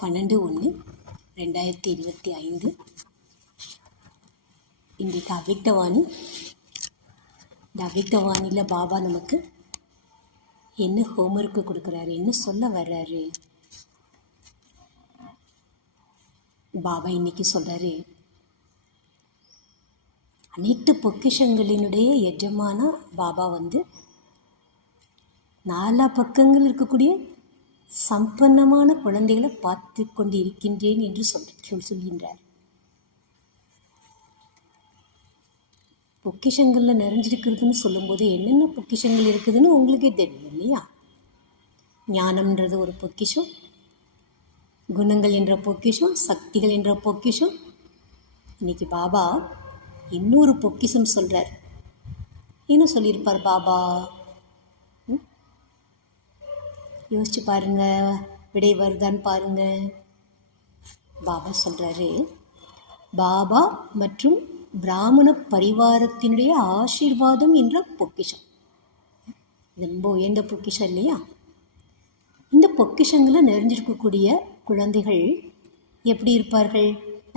12/1/2025 இன்றைக்கு அவ்யக்தவாணி. இந்த அவ்யக்தவாணியில் பாபா நமக்கு என்ன ஹோம்ஒர்க்கு கொடுக்குறாரு, என்ன சொல்ல வர்றாரு? பாபா இன்னைக்கு சொல்கிறாரு, அனைத்து பொக்கிஷங்களினுடைய எஜமான பாபா நாலா பக்கங்கள் இருக்கக்கூடிய சம்பன்னமான குழந்தைகளை பார்த்து கொண்டு இருக்கின்றேன் என்று சொல்கின்றார். பொக்கிஷங்களில் நிறைஞ்சிருக்கிறதுன்னு சொல்லும்போது என்னென்ன பொக்கிஷங்கள் இருக்குதுன்னு உங்களுக்கே தெரியும் இல்லையா? ஞானம்ன்றது ஒரு பொக்கிஷம், குணங்கள் என்ற பொக்கிஷம், சக்திகள் என்ற பொக்கிஷம். இன்னைக்கு பாபா இன்னொரு பொக்கிஷம் சொல்கிறார். என்ன சொல்லியிருப்பார் பாபா? யோசிச்சு பாருங்க, விடை வருதான்னு பாருங்க. பாபா சொல்கிறாரு, பாபா மற்றும் பிராமண பரிவாரத்தினுடைய ஆசீர்வாதம் என்ற பொக்கிஷம். இது ரொம்ப உயர்ந்த பொக்கிஷம் இல்லையா? இந்த பொக்கிஷங்களை நிறைஞ்சிருக்கக்கூடிய குழந்தைகள் எப்படி இருப்பார்கள்?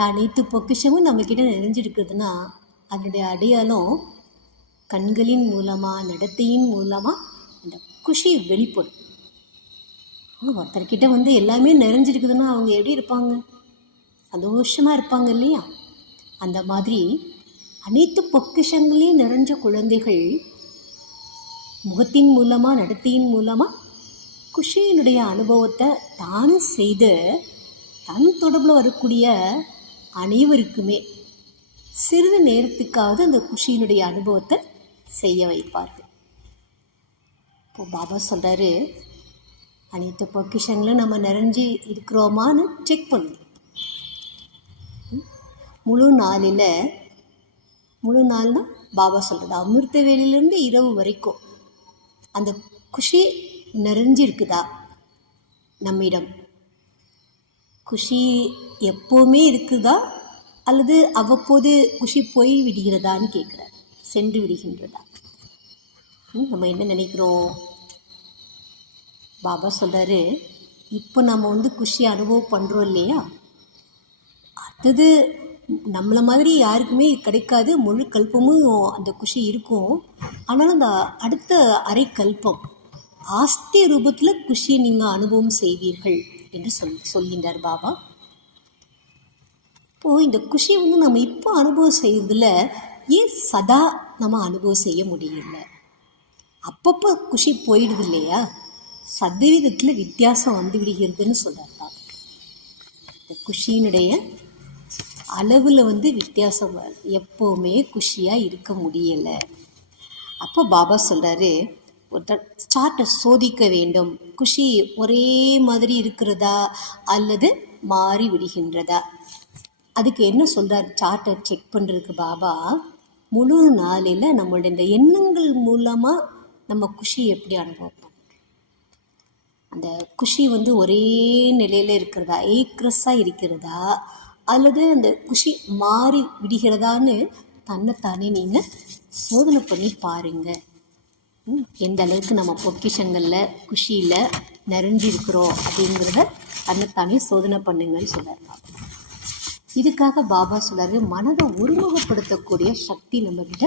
அனைத்து பொக்கிஷமும் நம்மக்கிட்ட நிறைஞ்சிருக்குதுன்னா அதனுடைய அடையாளம் கண்களின் மூலமாக, நடத்தையின் மூலமாக அந்த குஷி வெளிப்படும். ஒருத்தர்கிட்ட எல்லாமே நிறைஞ்சிருக்குதுன்னா அவங்க எப்படி இருப்பாங்க? சந்தோஷமாக இருப்பாங்க இல்லையா? அந்த மாதிரி அனைத்து பொக்கிஷங்களையும் நிறைஞ்ச குழந்தைகள் முகத்தின் மூலமாக, நடத்தையின் மூலமாக குஷியினுடைய அனுபவத்தை தானும் செய்து தன் தொடர்பில் வரக்கூடிய அனைவருக்குமே சிறிது நேரத்துக்காவது அந்த குஷியினுடைய அனுபவத்தை செய்ய வைப்பார்கள். இப்போ பாபா சொல்கிறாரு, அனைத்து பொக்கிஷங்களும் நம்ம நிறைஞ்சி இருக்கிறோமான்னு செக் பண்ணுது. முழு நாள்னால் பாபா சொல்கிறது அமிர்த வேளையிலேருந்து இரவு வரைக்கும் அந்த குஷி நிறைஞ்சி இருக்குதா நம்மிடம்? குஷி எப்போவுமே இருக்குதா அல்லது அவ்வப்போது குஷி போய் விடுகிறதான்னு கேட்குறார். சென்று விடுகின்றதா? நம்ம என்ன நினைக்கிறோம்? பாபா சொல்கிறாரு, இப்போ நம்ம குஷி அனுபவம் பண்ணுறோம் இல்லையா, அடுத்தது நம்மளை மாதிரி யாருக்குமே கிடைக்காது. முழு கல்பமும் அந்த குஷி இருக்கும். ஆனாலும் அந்த அடுத்த அரை கல்பம் ஆஸ்தி ரூபத்தில் குஷியை நீங்கள் அனுபவம் செய்வீர்கள் என்று சொல்கின்றார் பாபா. இப்போது இந்த குஷியை நம்ம இப்போ அனுபவம் செய்கிறதுல ஏன் சதா நம்ம அனுபவம் செய்ய முடியல? அப்பப்போ குஷி போயிடுது இல்லையா? சதவீதத்தில் வித்தியாசம் விடுகிறதுன்னு சொல்கிறார். இந்த குஷியினுடைய அளவில் வித்தியாசம் எப்போவுமே குஷியாக இருக்க முடியலை. அப்போ பாபா சொல்கிறாரு, ஒருத்தர் சார்ட்டை சோதிக்க வேண்டும். குஷி ஒரே மாதிரி இருக்கிறதா அல்லது மாறி விடுகின்றதா? அதுக்கு என்ன சொல்கிறார்? சார்ட்டை செக் பண்ணுறதுக்கு பாபா முழு நாளில் நம்மளுடைய இந்த எண்ணங்கள் மூலமாக நம்ம குஷி எப்படி அனுபவம், அந்த குஷி ஒரே நிலையில் இருக்கிறதா, ஏக்ரஸாக இருக்கிறதா அல்லது அந்த குஷி மாறி விடுகிறதான்னு தன்னைத்தானே நீங்கள் சோதனை பண்ணி பாருங்கள். எந்த அளவுக்கு நம்ம பொக்கிஷங்களில் குஷியில் நிறைஞ்சிருக்கிறோம் அப்படிங்கிறத தன்னைத்தானே சோதனை பண்ணுங்கன்னு சொல்கிறார். இதுக்காக பாபா சொல்கிறாரு, மனதை ஒருமுகப்படுத்தக்கூடிய சக்தி நம்மக்கிட்ட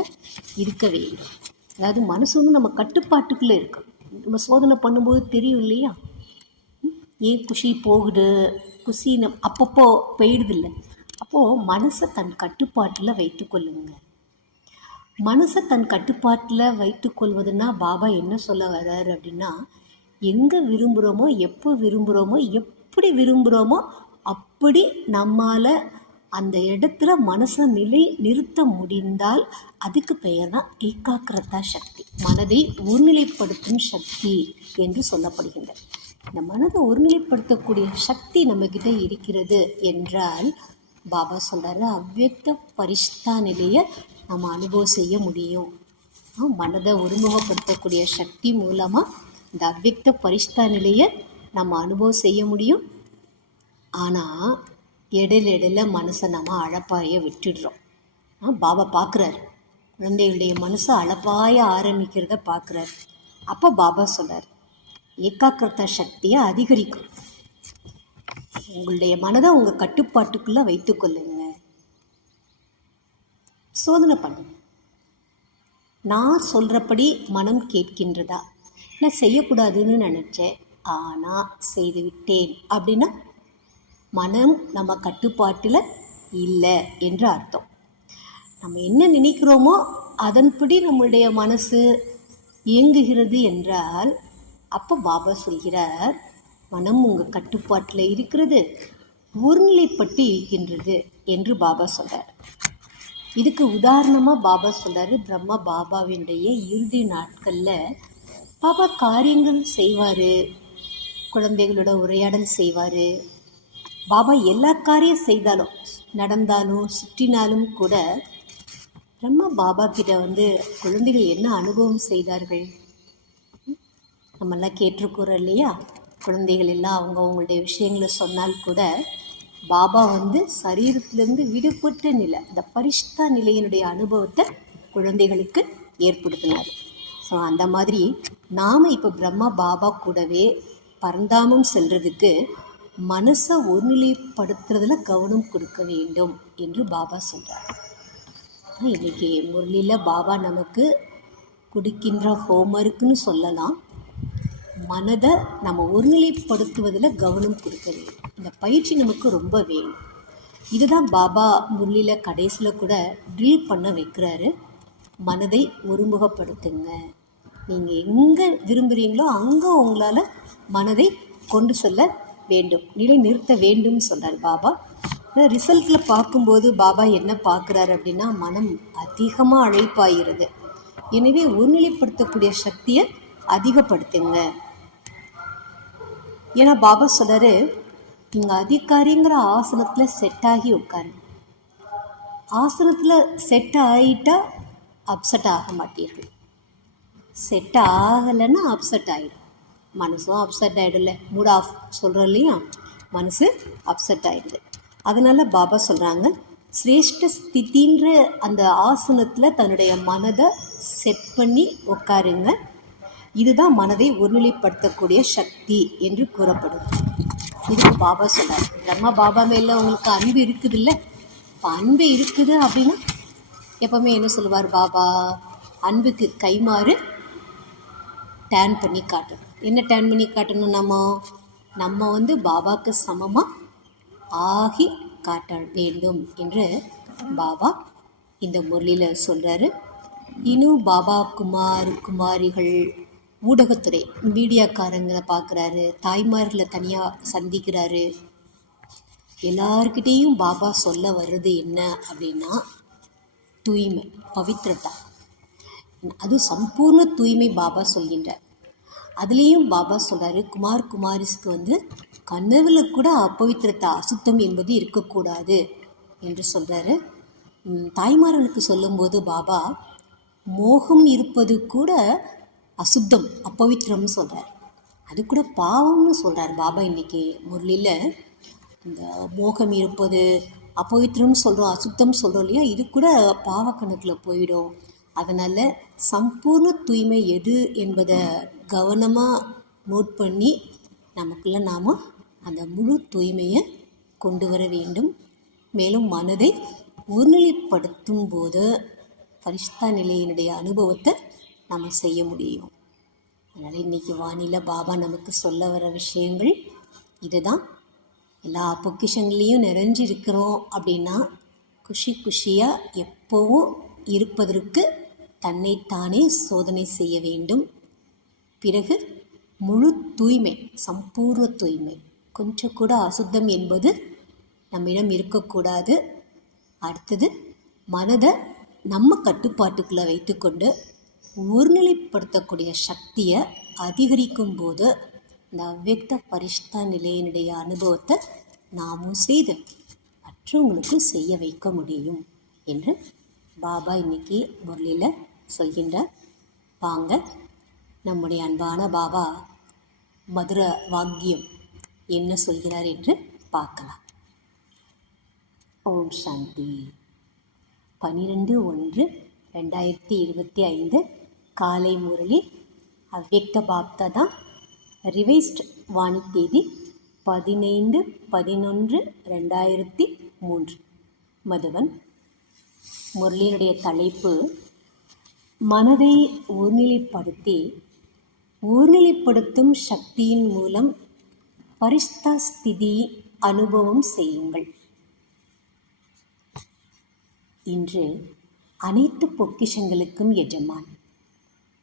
இருக்க வேண்டும். அதாவது மனசு நம்ம கட்டுப்பாட்டுக்குள்ளே இருக்கணும். நம்ம சோதனை பண்ணும்போது தெரியும் இல்லையா, ஏன் குஷி போகுது, குஷி அப்பப்போ போயிடுதில்லை. அப்போது மனசை தன் கட்டுப்பாட்டில் வைத்துக்கொள்ளுங்க. மனசை தன் கட்டுப்பாட்டில் வைத்துக்கொள்வதுன்னா பாபா என்ன சொல்ல வர்றாரு அப்படின்னா, எங்கே விரும்புகிறோமோ, எப்போ விரும்புகிறோமோ, எப்படி விரும்புகிறோமோ அப்படி நம்மால் அந்த இடத்துல மனசை நிறுத்த முடிந்தால் அதுக்கு பெயர் தான் ஏகாக்கிரதா சக்தி, மனதை ஒருநிலைப்படுத்தும் சக்தி என்று சொல்லப்படுகின்றது. இந்த மனதை ஒருநிலைப்படுத்தக்கூடிய சக்தி நம்மக்கிட்ட இருக்கிறது என்றால் பாபா சொல்கிறாரு, அவ்யக்த பரிஷ்டா நிலையை நம்ம அனுபவம் செய்ய முடியும். மனதை ஒருமுகப்படுத்தக்கூடிய சக்தி மூலமாக இந்த அவ்யக்த பரிஷ்டா நிலையை நம்ம அனுபவம் செய்ய முடியும். ஆனால் இடையில மனசை நம்ம அழப்பாய விட்டுடுறோம். பாபா பார்க்குறாரு, குழந்தைகளுடைய மனசை அழப்பாய ஆரம்பிக்கிறத பார்க்குறாரு. அப்போ பாபா சொல்கிறார், ஏகாக்கிரதா சக்தியை அதிகரிக்கும். உங்களுடைய மனதை உங்கள் கட்டுப்பாட்டுக்குள்ளே வைத்துக்கொள்ளுங்க. சோதனை பண்ணுங்க. நான் சொல்கிறபடி மனம் கேட்கின்றதா? நான் செய்யக்கூடாதுன்னு நினச்சேன், ஆனால் செய்துவிட்டேன் அப்படின்னா மனம் நம்ம கட்டுப்பாட்டில் இல்லை என்று அர்த்தம். நம்ம என்ன நினைக்கிறோமோ அதன்படி நம்மளுடைய மனசு இயங்குகிறது என்றால் அப்போ பாபா சொல்கிறார், மனம் உங்கள் கட்டுப்பாட்டில் இருக்கிறது, ஒருநிலைப்பட்டு இருக்கின்றது என்று பாபா சொல்கிறார். இதுக்கு உதாரணமாக பாபா சொல்கிறார், பிரம்மா பாபாவினுடைய இறுதி நாட்களில் பாபா காரியங்கள் செய்வார், குழந்தைகளோட உரையாடல் செய்வார். பாபா எல்லா காரியம் செய்தாலும், நடந்தாலும் சுற்றினாலும் கூட பிரம்மா பாபா கிட்ட குழந்தைகள் என்ன அனுபவம் செய்தார்கள் நம்மெல்லாம் கேட்டிருக்கிறோம் இல்லையா? குழந்தைகள் எல்லாம் அவங்களுடைய விஷயங்களை சொன்னால் கூட பாபா சரீரத்திலேருந்து விடுபட்ட நிலை, அந்த பரிஷ்டா நிலையினுடைய அனுபவத்தை குழந்தைகளுக்கு ஏற்படுத்தினார். ஸோ அந்த மாதிரி நாம் இப்போ பிரம்மா பாபா கூடவே பரந்தாமம் செல்றதுக்கு மனசை ஒருநிலைப்படுத்துறதுல கவனம் கொடுக்க வேண்டும் என்று பாபா சொல்கிறார். இன்றைக்கி முரளியில் பாபா நமக்கு கொடுக்கின்ற ஹோம்ஒர்க்குன்னு சொல்லலாம். மனதை நம்ம ஒருநிலைப்படுத்துவதில் கவனம் கொடுக்க வேண்டும். இந்த பயிற்சி நமக்கு ரொம்ப வேணும். இதுதான் பாபா முரளியில் கடைசியில் கூட ட்ரில் பண்ண வைக்கிறாரு. மனதை ஒருமுகப்படுத்துங்க. நீங்கள் எங்கே விரும்புகிறீங்களோ அங்கே உங்களால் மனதை கொண்டு செல்ல வேண்டும், நிலை நிறுத்த வேண்டும் சொல்கிறார் பாபா. ரிசல்ட்டில் பார்க்கும்போது பாபா என்ன பார்க்குறாரு அப்படின்னா, மனம் அதிகமாக அழைப்பாகிறது. எனவே ஒருநிலைப்படுத்தக்கூடிய சக்தியை அதிகப்படுத்துங்க. ஏன்னா பாபா சொல்கிறாரு, நீங்கள் அதிகாரிங்கிற ஆசனத்தில் செட் ஆகி உட்காருங்க. ஆசனத்தில் செட் ஆகிட்டா அப்செட் ஆக மாட்டீர்கள். செட் ஆகலைன்னா அப்செட் ஆகிடும். மனசும் அப்செட் ஆகிடும்ல, மூட் ஆஃப் சொல்கிறோம் இல்லையா, மனசு அப்செட் ஆகிடுது. அதனால் பாபா சொல்கிறாங்க, சிரேஷ்ட ஸ்திதின்ற அந்த ஆசனத்தில் தன்னுடைய மனதை செட் பண்ணி உட்காருங்க. இதுதான் மனதை ஒருநிலைப்படுத்தக்கூடிய சக்தி என்று கூறப்படுது. இதுக்கு பாபா சொல்கிறார், பிரம்மா பாபா மேலே உங்களுக்கு அன்பு இருக்குது இல்லை? இப்போ அன்பு இருக்குது அப்படின்னா எப்போவுமே என்ன சொல்லுவார் பாபா, அன்புக்கு கைமாறு டேன் பண்ணி காட்டணும். என்ன டேன் பண்ணி காட்டணும்? நம்ம பாபாவுக்கு சமமாக ஆகி காட்ட வேண்டும் என்று பாபா இந்த முரளியில் சொல்கிறாரு. இன்னும் பாபா குமாரிகள் ஊடகத்துறை மீடியாக்காரங்களை பார்க்குறாரு, தாய்மார்களை தனியாக சந்திக்கிறாரு. எல்லார்கிட்டேயும் பாபா சொல்ல வர்றது என்ன அப்படின்னா, தூய்மை, பவித்ரதா. அது சம்பூர்ண தூய்மை பாபா சொல்கின்றார். அதுலேயும் பாபா சொல்கிறாரு, குமாரிஸ்க்கு கனவில் கூட அப்பவித்திரத்தா, அசுத்தம் என்பது இருக்கக்கூடாது என்று சொல்கிறாரு. தாய்மார்களுக்கு சொல்லும்போது பாபா மோகம் இருப்பது கூட அசுத்தம், அப்பவித்திரம்னு சொல்கிறார். அது கூட பாவம்னு சொல்கிறார் பாபா. இன்றைக்கி முரளியில் இந்த மோகம் இருப்பது, அப்பவித்திரம்னு சொல்கிறோம், அசுத்தம் சொல்கிறோம் இல்லையா, இது கூட பாவக்கணக்கில் போயிடும். அதனால் சம்பூர்ண தூய்மை எது என்பதை கவனமாக நோட் பண்ணி நமக்குள்ளே நாம் அந்த முழு தூய்மையை கொண்டு வர வேண்டும். மேலும் மனதை ஒருநிலைப்படுத்தும் போது பரிஷ்டா நிலையினுடைய அனுபவத்தை நம்ம செய்ய முடியும். அதனால் இன்றைக்கி வானியில் பாபா நமக்கு சொல்ல வர விஷயங்கள் இதுதான். எல்லா பொக்கிஷங்களையும் நிறைஞ்சிருக்கிறோம் அப்படின்னா குஷியாக எப்போவும் இருப்பதற்கு தன்னைத்தானே சோதனை செய்ய வேண்டும். பிறகு முழு தூய்மை, சம்பூர்ண தூய்மை, கொஞ்சம் கூட அசுத்தம் என்பது நம்மிடம் இருக்கக்கூடாது. அடுத்தது மனதை நம்ம கட்டுப்பாட்டுக்குள்ளே வைத்துக்கொண்டு ஒருநிலைப்படுத்தக்கூடிய சக்தியை அதிகரிக்கும் போது இந்த அவ்வக்த பரிஷ்டா நிலையினுடைய அனுபவத்தை நாமும் செய்து மற்றவங்களுக்கும் செய்ய வைக்க முடியும் என்று பாபா இன்னைக்கு முரளியில் சொல்கின்றார். வாங்க நம்முடைய அன்பான பாபா மதுர வாக்கியம் என்ன சொல்கிறார் என்று பார்க்கலாம். ஓம் சாந்தி. 12/1/2025 காலை முரளி அவ்வக்த பாப்தாதா. ரிவைஸ்ட் வாணி தேதி 15/11/2003. மதுவன். முரளியினுடைய தலைப்பு மனதை ஊர்நிலைப்படுத்தும் சக்தியின் மூலம் பரிஸ்தாஸ்திதி அனுபவம் செய்யுங்கள். இன்று அனைத்து பொக்கிஷங்களுக்கும் எஜமான்,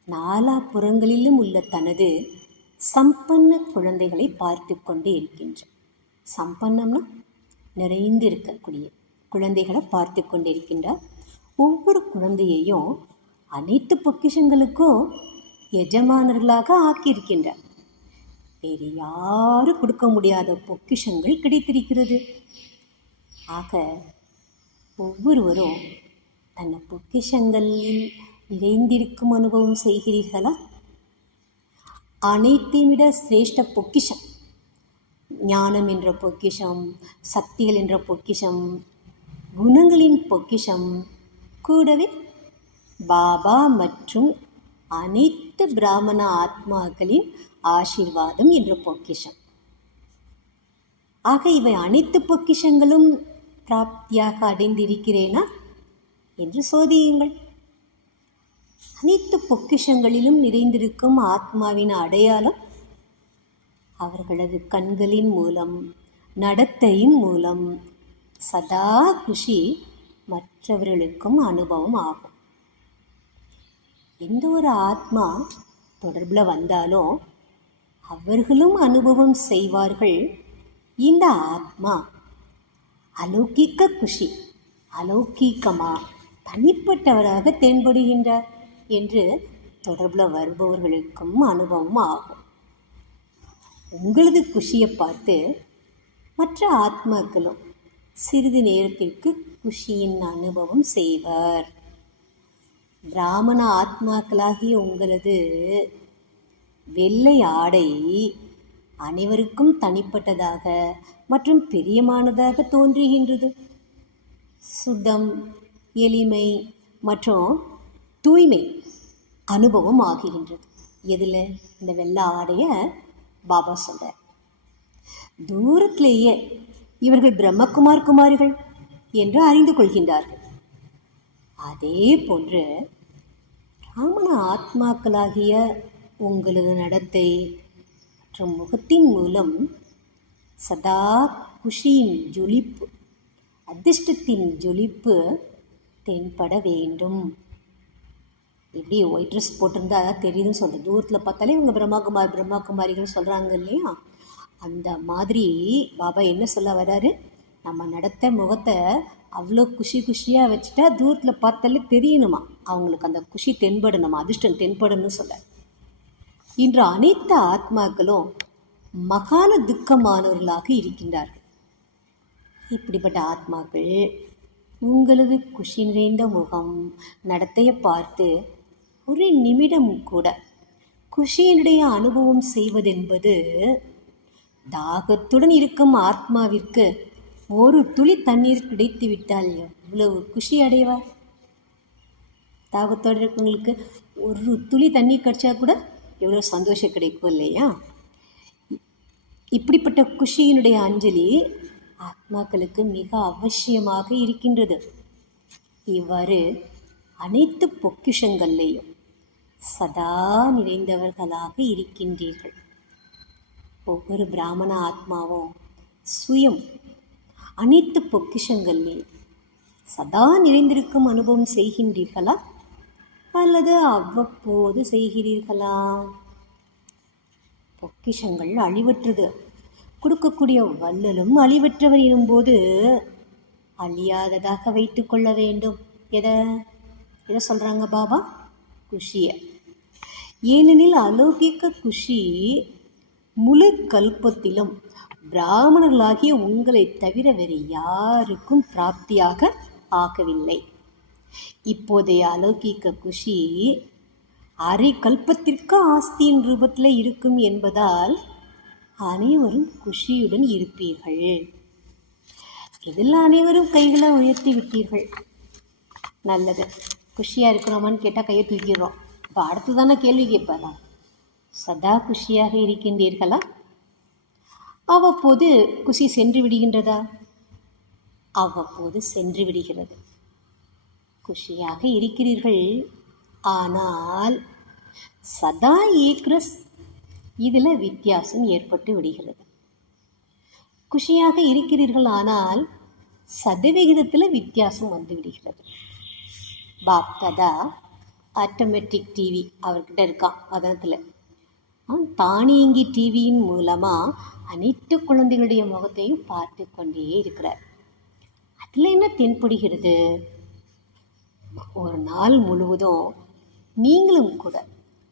நாலாபுறங்களிலும் உள்ள தனது சம்பன்ன குழந்தைகளை பார்த்து கொண்டே இருக்கின்றார். சம்பன்னம்னா நிறைந்து இருக்கக்கூடிய குழந்தைகளை பார்த்து கொண்டே இருக்கின்றார். ஒவ்வொரு குழந்தையையும் அனைத்து பொக்கிஷங்களுக்கும் எஜமானர்களாக ஆக்கியிருக்கின்றார். வேறு யாரும் கொடுக்க முடியாத பொக்கிஷங்கள் கிடைத்திருக்கிறது. ஆக ஒவ்வொருவரும் தன்னை பொக்கிஷங்களில் நிறைந்திருக்கும் அனுபவம் செய்கிறீர்களா? அனைத்தையும் விட சிரேஷ்ட பொக்கிஷம் ஞானம் என்ற பொக்கிஷம், சக்திகள் என்ற பொக்கிஷம், குணங்களின் பொக்கிஷம், கூடவே பாபா மற்றும் அனைத்து பிராமண ஆத்மாக்களின் ஆசீர்வாதம் என்ற பொக்கிஷம். ஆக இவை அனைத்து பொக்கிஷங்களும் பிராப்தியாக அடைந்திருக்கிறேனா என்று சோதியுங்கள். அனைத்து பொக்கிஷங்களிலும் நிறைந்திருக்கும் ஆத்மாவின் அடையாளம் அவர்களது கண்களின் மூலம், நடத்தையின் மூலம் சதா குஷி மற்றவர்களுக்கும் அனுபவம் ஆகும். எந்த ஒரு ஆத்மா தொடர்பில் வந்தாலும் அவர்களும் அனுபவம் செய்வார்கள். இந்த ஆத்மா அலௌகிக்க குஷி, அலௌகிக்கமா தனிப்பட்டவராக தென்படுகின்றார் என்று தொடர்பில் வருபவர்களுக்கும் அனுபவம் ஆகும். உங்களது குஷியை பார்த்து மற்ற ஆத்மாக்களும் சிறிது நேரத்திற்கு குஷியின் அனுபவம் செய்வர். பிராமண ஆத்மாக்களாகிய உங்களது வெள்ளை ஆடை அனைவருக்கும் தனிப்பட்டதாக மற்றும் பிரியமானதாக தோன்றுகின்றது. சுத்தம், எளிமை மற்றும் தூய்மை அனுபவம் ஆகுகின்றது. எதில்? இந்த வெள்ளை ஆடைய பாபா சொல்கிறார். தூரத்திலேயே இவர்கள் பிரம்மகுமார் குமாரிகள் என்று அறிந்து கொள்கின்றார்கள். அதே போன்று பிராமண ஆத்மாக்களாகிய உங்களது நடத்தை மற்றும் முகத்தின் மூலம் சதா குஷியின் ஜொலிப்பு, அதிர்ஷ்டத்தின் ஜொலிப்பு தென்பட வேண்டும். எப்படி ஒயிட் ட்ரெஸ் போட்டிருந்தா தெரியுதுன்னு சொல்கிறேன். தூரத்தில் பார்த்தாலே இவங்க பிரம்மாகுமாரிகள் சொல்கிறாங்க இல்லையா? அந்த மாதிரி பாபா என்ன சொல்ல வர்றாரு, நம்ம நடத்த முகத்தை அவ்வளோ குஷியாக வச்சுட்டா தூரத்தில் பார்த்தாலே தெரியணுமா, அவங்களுக்கு அந்த குஷி தென்படணுமா, அதிர்ஷ்டம் தென்படணும்னு சொல்ல. இன்று அனைத்து ஆத்மாக்களும் மகான துக்கமானவர்களாக இருக்கின்றார்கள். இப்படிப்பட்ட ஆத்மாக்கள் உங்களது குஷி நிறைந்த முகம், நடத்தையை பார்த்து ஒரு நிமிடம் கூட குஷியினுடைய அனுபவம் செய்வதென்பது தாகத்துடன் இருக்கும் ஆத்மாவிற்கு ஒரு துளி தண்ணீர் கிடைத்து விட்டால் எவ்வளவு குஷி அடைவார். தாகத்தோடு இருக்கவங்களுக்கு ஒரு துளி தண்ணீர் கிடைச்சா கூட எவ்வளோ சந்தோஷம் கிடைக்கும் இல்லையா? இப்படிப்பட்ட குஷியினுடைய அஞ்சலி ஆத்மாக்களுக்கு மிக அவசியமாக இருக்கின்றது. இவ்வாறு அனைத்து பொக்கிஷங்கள்லேயும் சதா நிறைந்தவர்களாக இருக்கின்றீர்கள். ஒவ்வொரு பிராமண ஆத்மாவும் சுயம் அனைத்து பொக்கிஷங்கள்லேயும் சதா நிறைந்திருக்கும் அனுபவம் செய்கின்றீர்களா அல்லது அவ்வப்போது செய்கிறீர்களா? பொக்கிஷங்கள் அழிவற்றது, கொடுக்கக்கூடிய வள்ளலும் அழிவற்றவர் எனும்போது அழியாததாக வைத்து கொள்ள வேண்டும். எதை சொல்கிறாங்க பாபா? குஷியை. ஏனெனில் அலௌகிக்க குஷி முழு கல்பத்திலும் பிராமணர்களாகிய உங்களை தவிர வேறு யாருக்கும் பிராப்தியாக ஆகவில்லை. இப்போதைய அலௌகிக்க குஷி அரை கல்பத்திற்கு ஆஸ்தியின் ரூபத்தில் இருக்கும் என்பதால் அனைவரும் குஷியுடன் இருப்பீர்கள். இதில் அனைவரும் கைகளை உயர்த்தி விட்டீர்கள். நல்லது. குஷியாக இருக்கிறோமான்னு கேட்டால் கையை தூக்கிடுறோம். இப்போ அடுத்து தானே கேள்வி கேட்பாரா? சதா குஷியாக இருக்கின்றீர்களா? அவ்வப்போது குஷி சென்று விடுகின்றதா? அவ்வப்போது சென்று விடுகிறது. குஷியாக இருக்கிறீர்கள், ஆனால் சதா ஏக்ரஸ், இதில் வித்தியாசம் ஏற்பட்டு விடுகிறது. குஷியாக இருக்கிறீர்கள், ஆனால் சதவிகிதத்தில் வித்தியாசம் வந்து விடுகிறது. பாப் தாதா ஆட்டோமேட்டிக் டிவி அவர்கிட்ட இருக்கான் வதனத்தில். தானியங்கி டிவியின் மூலமாக அனைத்து குழந்தைகளுடைய முகத்தையும் பார்த்து கொண்டே இருக்கிறார். அதில் என்ன தென்படுகிறது? ஒரு நாள் முழுவதும் நீங்களும் கூட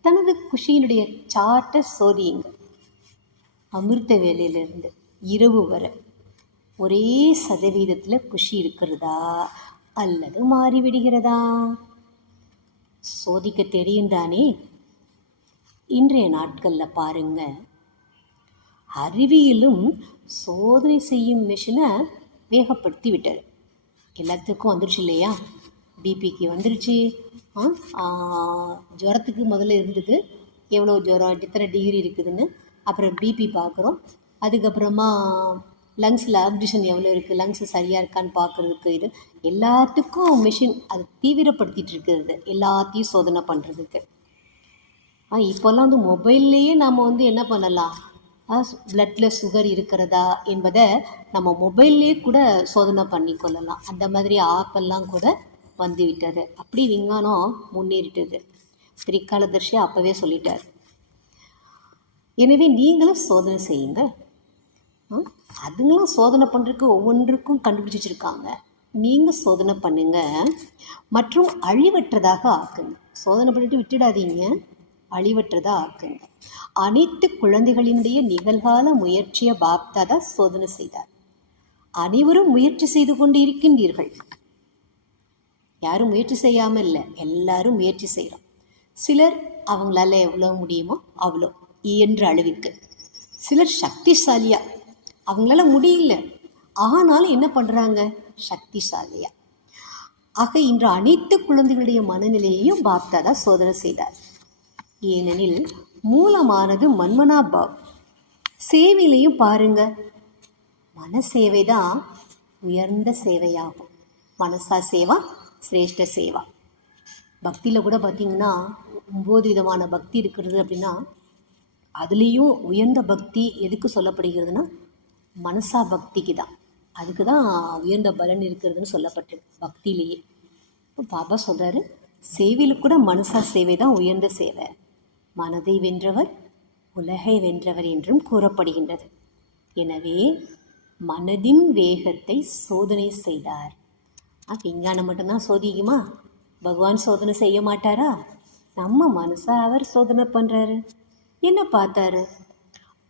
தனது குஷியினுடைய சார்ட்டை சோதியுங்கள். அமிர்த வேலையிலிருந்து இரவு வரை ஒரே சதவீதத்தில் குஷி இருக்கிறதா அல்லது மாறிவிடுகிறதா? சோதிக்க தெரியும் தானே? இன்றைய நாட்களில் பாருங்க, அறிவியலும் சோதனை செய்யும் மிஷினை வேகப்படுத்தி விட்டது. எல்லாத்துக்கும் வந்துருச்சு இல்லையா? பிபிக்கு வந்துருச்சு, ஜுரத்துக்கு முதல்ல இருந்தது எவ்வளோ ஜுரம், எத்தனை டிகிரி இருக்குதுன்னு, அப்புறம் பிபி பார்க்குறோம். அதுக்கப்புறமா லங்ஸில் ஆக்சிஜன் எவ்வளோ இருக்குது, லங்ஸு சரியாக இருக்கான்னு பார்க்குறதுக்கு, இது எல்லாத்துக்கும் மிஷின் அது தீவிரப்படுத்திகிட்டு இருக்கிறது, எல்லாத்தையும் சோதனை பண்ணுறதுக்கு. இப்போல்லாம் வந்து மொபைல்லையே நாம் வந்து என்ன பண்ணலாம், பிளட்டில் சுகர் இருக்கிறதா என்பதை நம்ம மொபைல்லே கூட சோதனை பண்ணி கொள்ளலாம். அந்த மாதிரி ஆப்பெல்லாம் கூட வந்து விட்டது. அப்படி விஞ்ஞானம் முன்னேறிட்டது. திரிகாலதர்ஷி அப்போவே சொல்லிட்டார். எனவே நீங்களும் சோதனை செய்யுங்க. அதுங்களும் சோதனை பண்ணுறதுக்கு ஒவ்வொன்றுக்கும் கண்டுபிடிச்சி வச்சுருக்காங்க. நீங்கள் சோதனை பண்ணுங்க மற்றும் அழிவற்றதாக ஆக்குங்க. சோதனை பண்ணிட்டு விட்டுடாதீங்க, அழிவற்றதாக ஆக்குங்க. அனைத்து குழந்தைகளினுடைய நிகழ்கால முயற்சியை பாப் தாதா சோதனை செய்தார். அனைவரும் முயற்சி செய்து கொண்டு இருக்கின்றீர்கள். யாரும் முயற்சி செய்யாமல் இல்லை, எல்லாரும் முயற்சி செய்கிறோம். சிலர் அவங்களால எவ்வளோ முடியுமோ அவ்வளோ இயன்ற அளவிற்கு, சிலர் சக்திசாலியாக அவங்களால முடியல ஆனாலும் என்ன பண்ணுறாங்க, சக்திசாலியாக. ஆக இன்று அனைத்து குழந்தைகளுடைய மனநிலையையும் பாப் தாதா சோதனை செய்தார். ஏனெனில் மூலமானது மன்மனா பாவ். சேவையிலையும் பாருங்க, மன சேவை தான் உயர்ந்த சேவையாகும். மனசா சேவா சிரேஷ்ட சேவா. பக்தியில் கூட பார்த்திங்கன்னா 9 விதமான பக்தி இருக்கிறது. அப்படின்னா அதுலேயும் உயர்ந்த பக்தி எதுக்கு சொல்லப்படுகிறதுனா மனசா பக்திக்கு தான். அதுக்கு தான் உயர்ந்த பலன் இருக்கிறதுன்னு சொல்லப்பட்டிருக்கு பக்தியிலேயே. இப்போ பாபா சொல்கிறாரு, சேவையில் கூட மனசா சேவை தான் உயர்ந்த சேவை. மனதை வென்றவர் உலகை வென்றவர் என்றும் கூறப்படுகின்றது. எனவே மனதின் வேகத்தை சோதனை செய்தார். விஞ்ஞானம் மட்டும்தான் சோதிக்குமா? பகவான் சோதனை செய்ய மாட்டாரா? நம்ம மனசை அவர் சோதனை பண்ணுறாரு. என்ன பார்த்தாரு?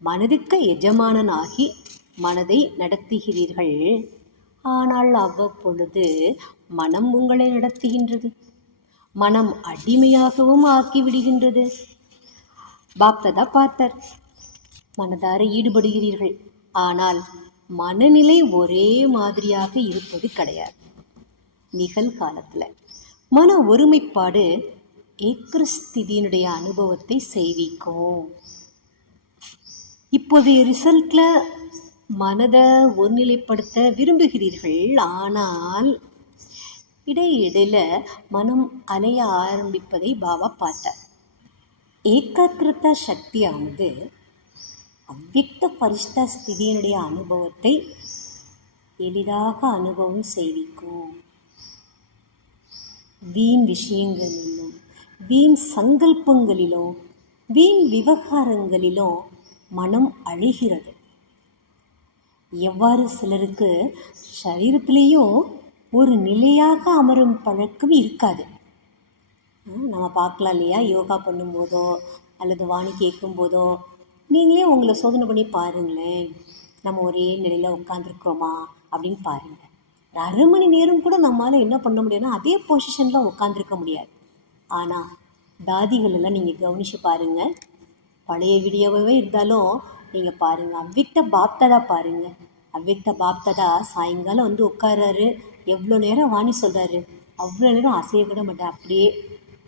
மனதுக்கு எஜமானனாகி மனதை நடத்துகிறீர்கள், ஆனால் அவ்வப்பொழுது மனம் உங்களை நடத்துகின்றது, மனம் அடிமையாகவும் ஆக்கிவிடுகின்றது. பாப்தாதா பார்த்தார், மனதார ஈடுபடுகிறீர்கள், ஆனால் மனநிலை ஒரே மாதிரியாக இருப்பது கிடையாது. நிகழ்காலத்தில் மன ஒருமைப்பாடு ஏக்கஸ்திதியினுடைய அனுபவத்தை செய்விக்கும். இப்போதைய ரிசல்ட்டில் மனதை ஒருநிலைப்படுத்த விரும்புகிறீர்கள், ஆனால் இடையிடையில் மனம் அலைய ஆரம்பிப்பதை பாபா பார்த்தார். ஏகாக்கிரதா சக்தியானது அவ்வியக்த பரிஷ்ட ஸ்திதியினுடைய அனுபவத்தை எளிதாக அனுபவம் செய்விக்கும். வீண் விஷயங்களிலும் வீண் சங்கல்பங்களிலும் வீண் விவகாரங்களிலும் மனம் அழிகிறது. எவ்வாறு சிலருக்கு சரீரத்திலேயும் ஒரு நிலையாக அமரும் பழக்கம் இருக்காது. நம்ம பார்க்கலாம் இல்லையா, யோகா பண்ணும்போதோ அல்லது வாணி கேட்கும்போதோ நீங்களே உங்களை சோதனை பண்ணி பாருங்களேன், நம்ம ஒரே நிலையில் உட்காந்துருக்கோமா அப்படின்னு பாருங்கள். ஒரு அரை மணி நேரம் கூட நம்மளால் என்ன பண்ண முடியும்னா அதே பொசிஷனில் உட்காந்துருக்க முடியாது. ஆனால் தாதிகள் எல்லாம் நீங்கள் கவனித்து பாருங்கள், பழைய வீடியோவே இருந்தாலும் நீங்கள் பாருங்கள், அவ்வியக்த பாப்தாதா பாருங்கள். அவ்வியக்த பாப்தாதா சாயங்காலம் வந்து உட்கார்றாரு, எவ்வளோ நேரம் வாணி சொல்கிறாரு, அவ்வளோ நேரம் அசைய கூட மாட்டேன், அப்படியே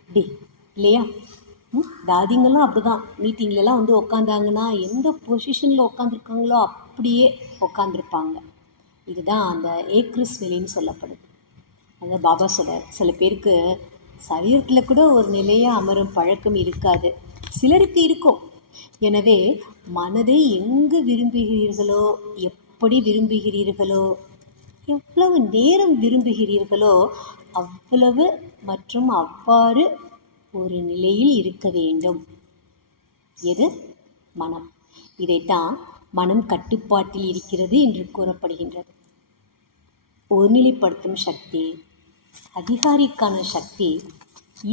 அப்படி இல்லையா? தாதிங்கெல்லாம் அப்படி தான், மீட்டிங்லலாம் வந்து உட்காந்தாங்கன்னா எந்த பொசிஷனில் உட்காந்துருக்காங்களோ அப்படியே உட்காந்துருப்பாங்க. இதுதான் அந்த ஏக்ரிஸ் நிலைன்னு சொல்லப்படுது. அந்த பாபா சொல்கிறார், சில பேருக்கு சரீரத்தில் கூட ஒரு நிலையாக அமரும் பழக்கம் இருக்காது, சிலருக்கு இருக்கும். எனவே மனதை எங்கு விரும்புகிறீர்களோ, எப்படி விரும்புகிறீர்களோ, எவ்வளவு நேரம் விரும்புகிறீர்களோ அவ்வளவு மற்றும் அவ்வாறு ஒரு நிலையில் இருக்க வேண்டும். எது? மனம். இதைத்தான் மனம் கட்டுப்பாட்டில் இருக்கிறது என்று கூறப்படுகின்றது. ஒருநிலைப்படுத்தும் சக்தி, அதிகாரிக்கான சக்தி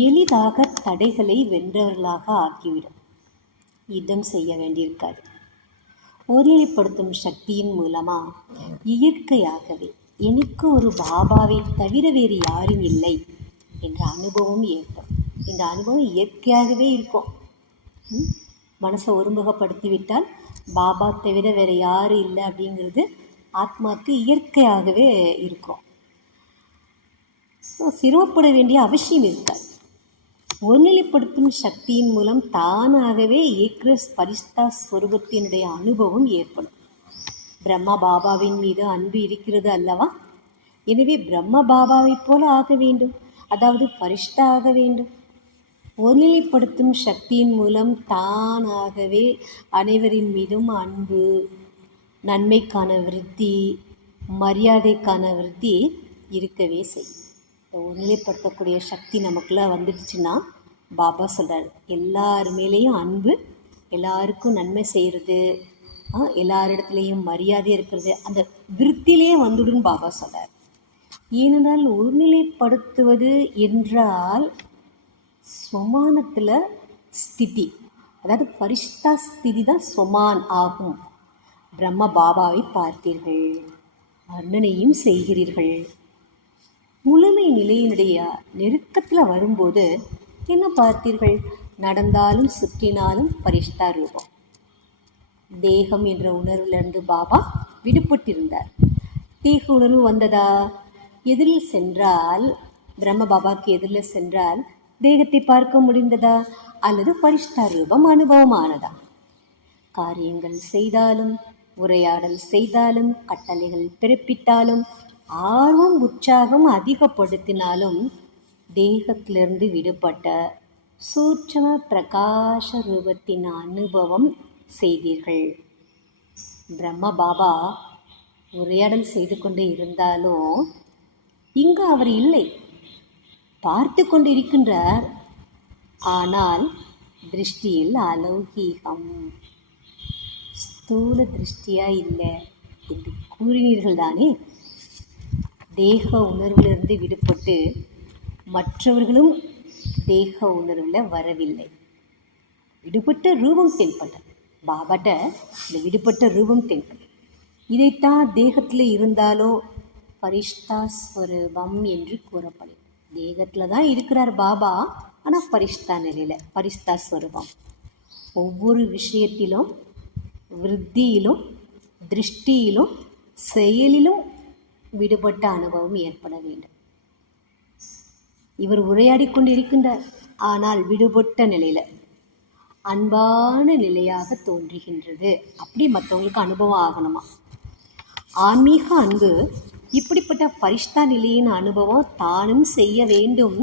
எளிதாக தடைகளை வென்றவர்களாக ஆக்கிவிடும். யுத்தம் செய்ய வேண்டியிருக்காது. ஒருநிலைப்படுத்தும் சக்தியின் மூலமாக இயற்கையாகவே எனக்கு ஒரு பாபாவை தவிர வேறு யாரும் இல்லை என்ற அனுபவம் ஏற்படும். இந்த அனுபவம் இயற்கையாகவே இருக்கும். மனசை ஒருமுகப்படுத்திவிட்டால் பாபா தவிர வேறு யாரும் இல்லை அப்படிங்கிறது ஆத்மாவுக்கு இயற்கையாகவே இருக்கும். சிரமப்பட வேண்டிய அவசியம் இருக்காது. ஒருநிலைப்படுத்தும் சக்தியின் மூலம் தானாகவே ஏக்ரஸ் பரிஸ்தா ஸ்வரூபத்தினுடைய அனுபவம் ஏற்படும். பிரம்மா பாபாவின் மீது அன்பு இருக்கிறது அல்லவா? எனவே பிரம்ம பாபாவை போல ஆக வேண்டும், அதாவது பரிஷ்டா ஆக வேண்டும். ஒருநிலைப்படுத்தும் சக்தியின் மூலம் தானாகவே அனைவரின் மீதும் அன்பு, நன்மைக்கான விருத்தி, மரியாதைக்கான விருத்தி இருக்கவே செய்யும். இந்த ஒருநிலைப்படுத்தக்கூடிய சக்தி நமக்குள்ளே வந்துடுச்சுன்னா பாபா சொல்கிறார், எல்லார் மேலேயும் அன்பு, எல்லாருக்கும் நன்மை செய்கிறது, எல்லாரிடத்துலேயும் மரியாதை இருக்கிறது, அந்த விருத்திலே வந்துடும் பாபா சொல்கிறார். ஏனென்றால் ஒருநிலைப்படுத்துவது என்றால் ஸ்வமானத்தில் ஸ்திதி, அதாவது பரிஷ்டா ஸ்திதி தான் ஸ்வமான் ஆகும். பிரம்ம பாபாவை பார்த்தீர்கள், வர்ணனையும் செய்கிறீர்கள். முழுமை நிலையினுடைய நெருக்கத்தில் வரும்போது என்ன பார்த்தீர்கள்? நடந்தாலும் சுற்றினாலும் பரிஷ்டா ரூபம். தேகம் என்ற உணர்விலிருந்து பாபா விடுபட்டிருந்தார். தேக உணர்வு வந்ததா? எதிரில் சென்றால், பிரம்ம பாபாவுக்கு எதிரில் சென்றால் தேகத்தை பார்க்க முடிந்ததா? அல்லது பரிஷ்டா ரூபம் அனுபவமானதா? காரியங்கள் செய்தாலும், உரையாடல் செய்தாலும், கட்டளைகள் பிறப்பித்தாலும், ஆர்வம் உற்சாகம் அதிகப்படுத்தினாலும் தேகத்திலிருந்து விடுபட்ட சூட்சம பிரகாச ரூபத்தின் அனுபவம் செய்தீர்கள். பிரம்ம பாபா உரையாடல் செய்து கொண்டு இருந்தாலும் இங்கு அவர் இல்லை, பார்த்து கொண்டு இருக்கின்றார். ஆனால் திருஷ்டியில் அலௌகீகம், ஸ்தூல திருஷ்டியா இல்லை என்று கூறினீர்கள் தானே. தேக உணர்விலிருந்து விடுபட்டு மற்றவர்களும் தேக உணர்வில் வரவில்லை. விடுபட்ட ரூபம் தென்பட்டது. பாபாட்ட இந்த விடுபட்ட ரூபம் தென்பட்டது. இதைத்தான் தேகத்தில் இருந்தாலோ பரிஷ்டா ஸ்வரூபம் என்று கூறப்படுது. தேகத்தில் தான் இருக்கிறார் பாபா, ஆனால் பரிஷ்டா நிலையில், பரிஷ்டா ஸ்வரூபம். ஒவ்வொரு விஷயத்திலும், விருத்தியிலும், திருஷ்டியிலும், செயலிலும் விடுபட்ட அனுபவம் ஏற்பட வேண்டும். இவர் உரையாடி கொண்டு இருக்கின்றார், ஆனால் விடுபட்ட நிலையில் அன்பான நிலையாக தோன்றுகின்றது. அப்படி மற்றவங்களுக்கு அனுபவம் ஆகணுமா? ஆன்மீக அன்பு இப்படிப்பட்ட பரிஷ்டா நிலையின் அனுபவம் தானும் செய்ய வேண்டும்,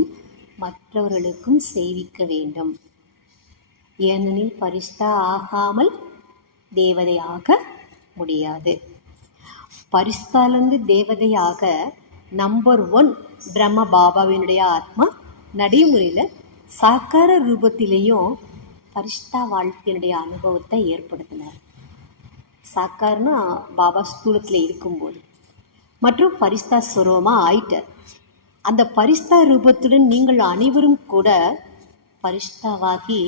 மற்றவர்களுக்கும் செய்விக்க வேண்டும். ஏனெனில் பரிஷ்டா ஆகாமல் தேவதை ஆக முடியாது. பரிஷ்டாலிருந்து தேவதையாக நம்பர் 1 பிரம்ம பாபாவினுடைய ஆத்மா நடைமுறையில் சாக்கார ரூபத்திலேயும் பரிஷ்டா வாழ்க்கையினுடைய அனுபவத்தை ஏற்படுத்தினார். சாக்கார்னா பாபா ஸ்தூலத்தில் இருக்கும்போது, மற்றும் பரிஷ்டா ஸ்வரூபமாக ஆயிட்டார். அந்த பரிஷ்டா ரூபத்துடன் நீங்கள் அனைவரும் கூட பரிஷ்டாவாகி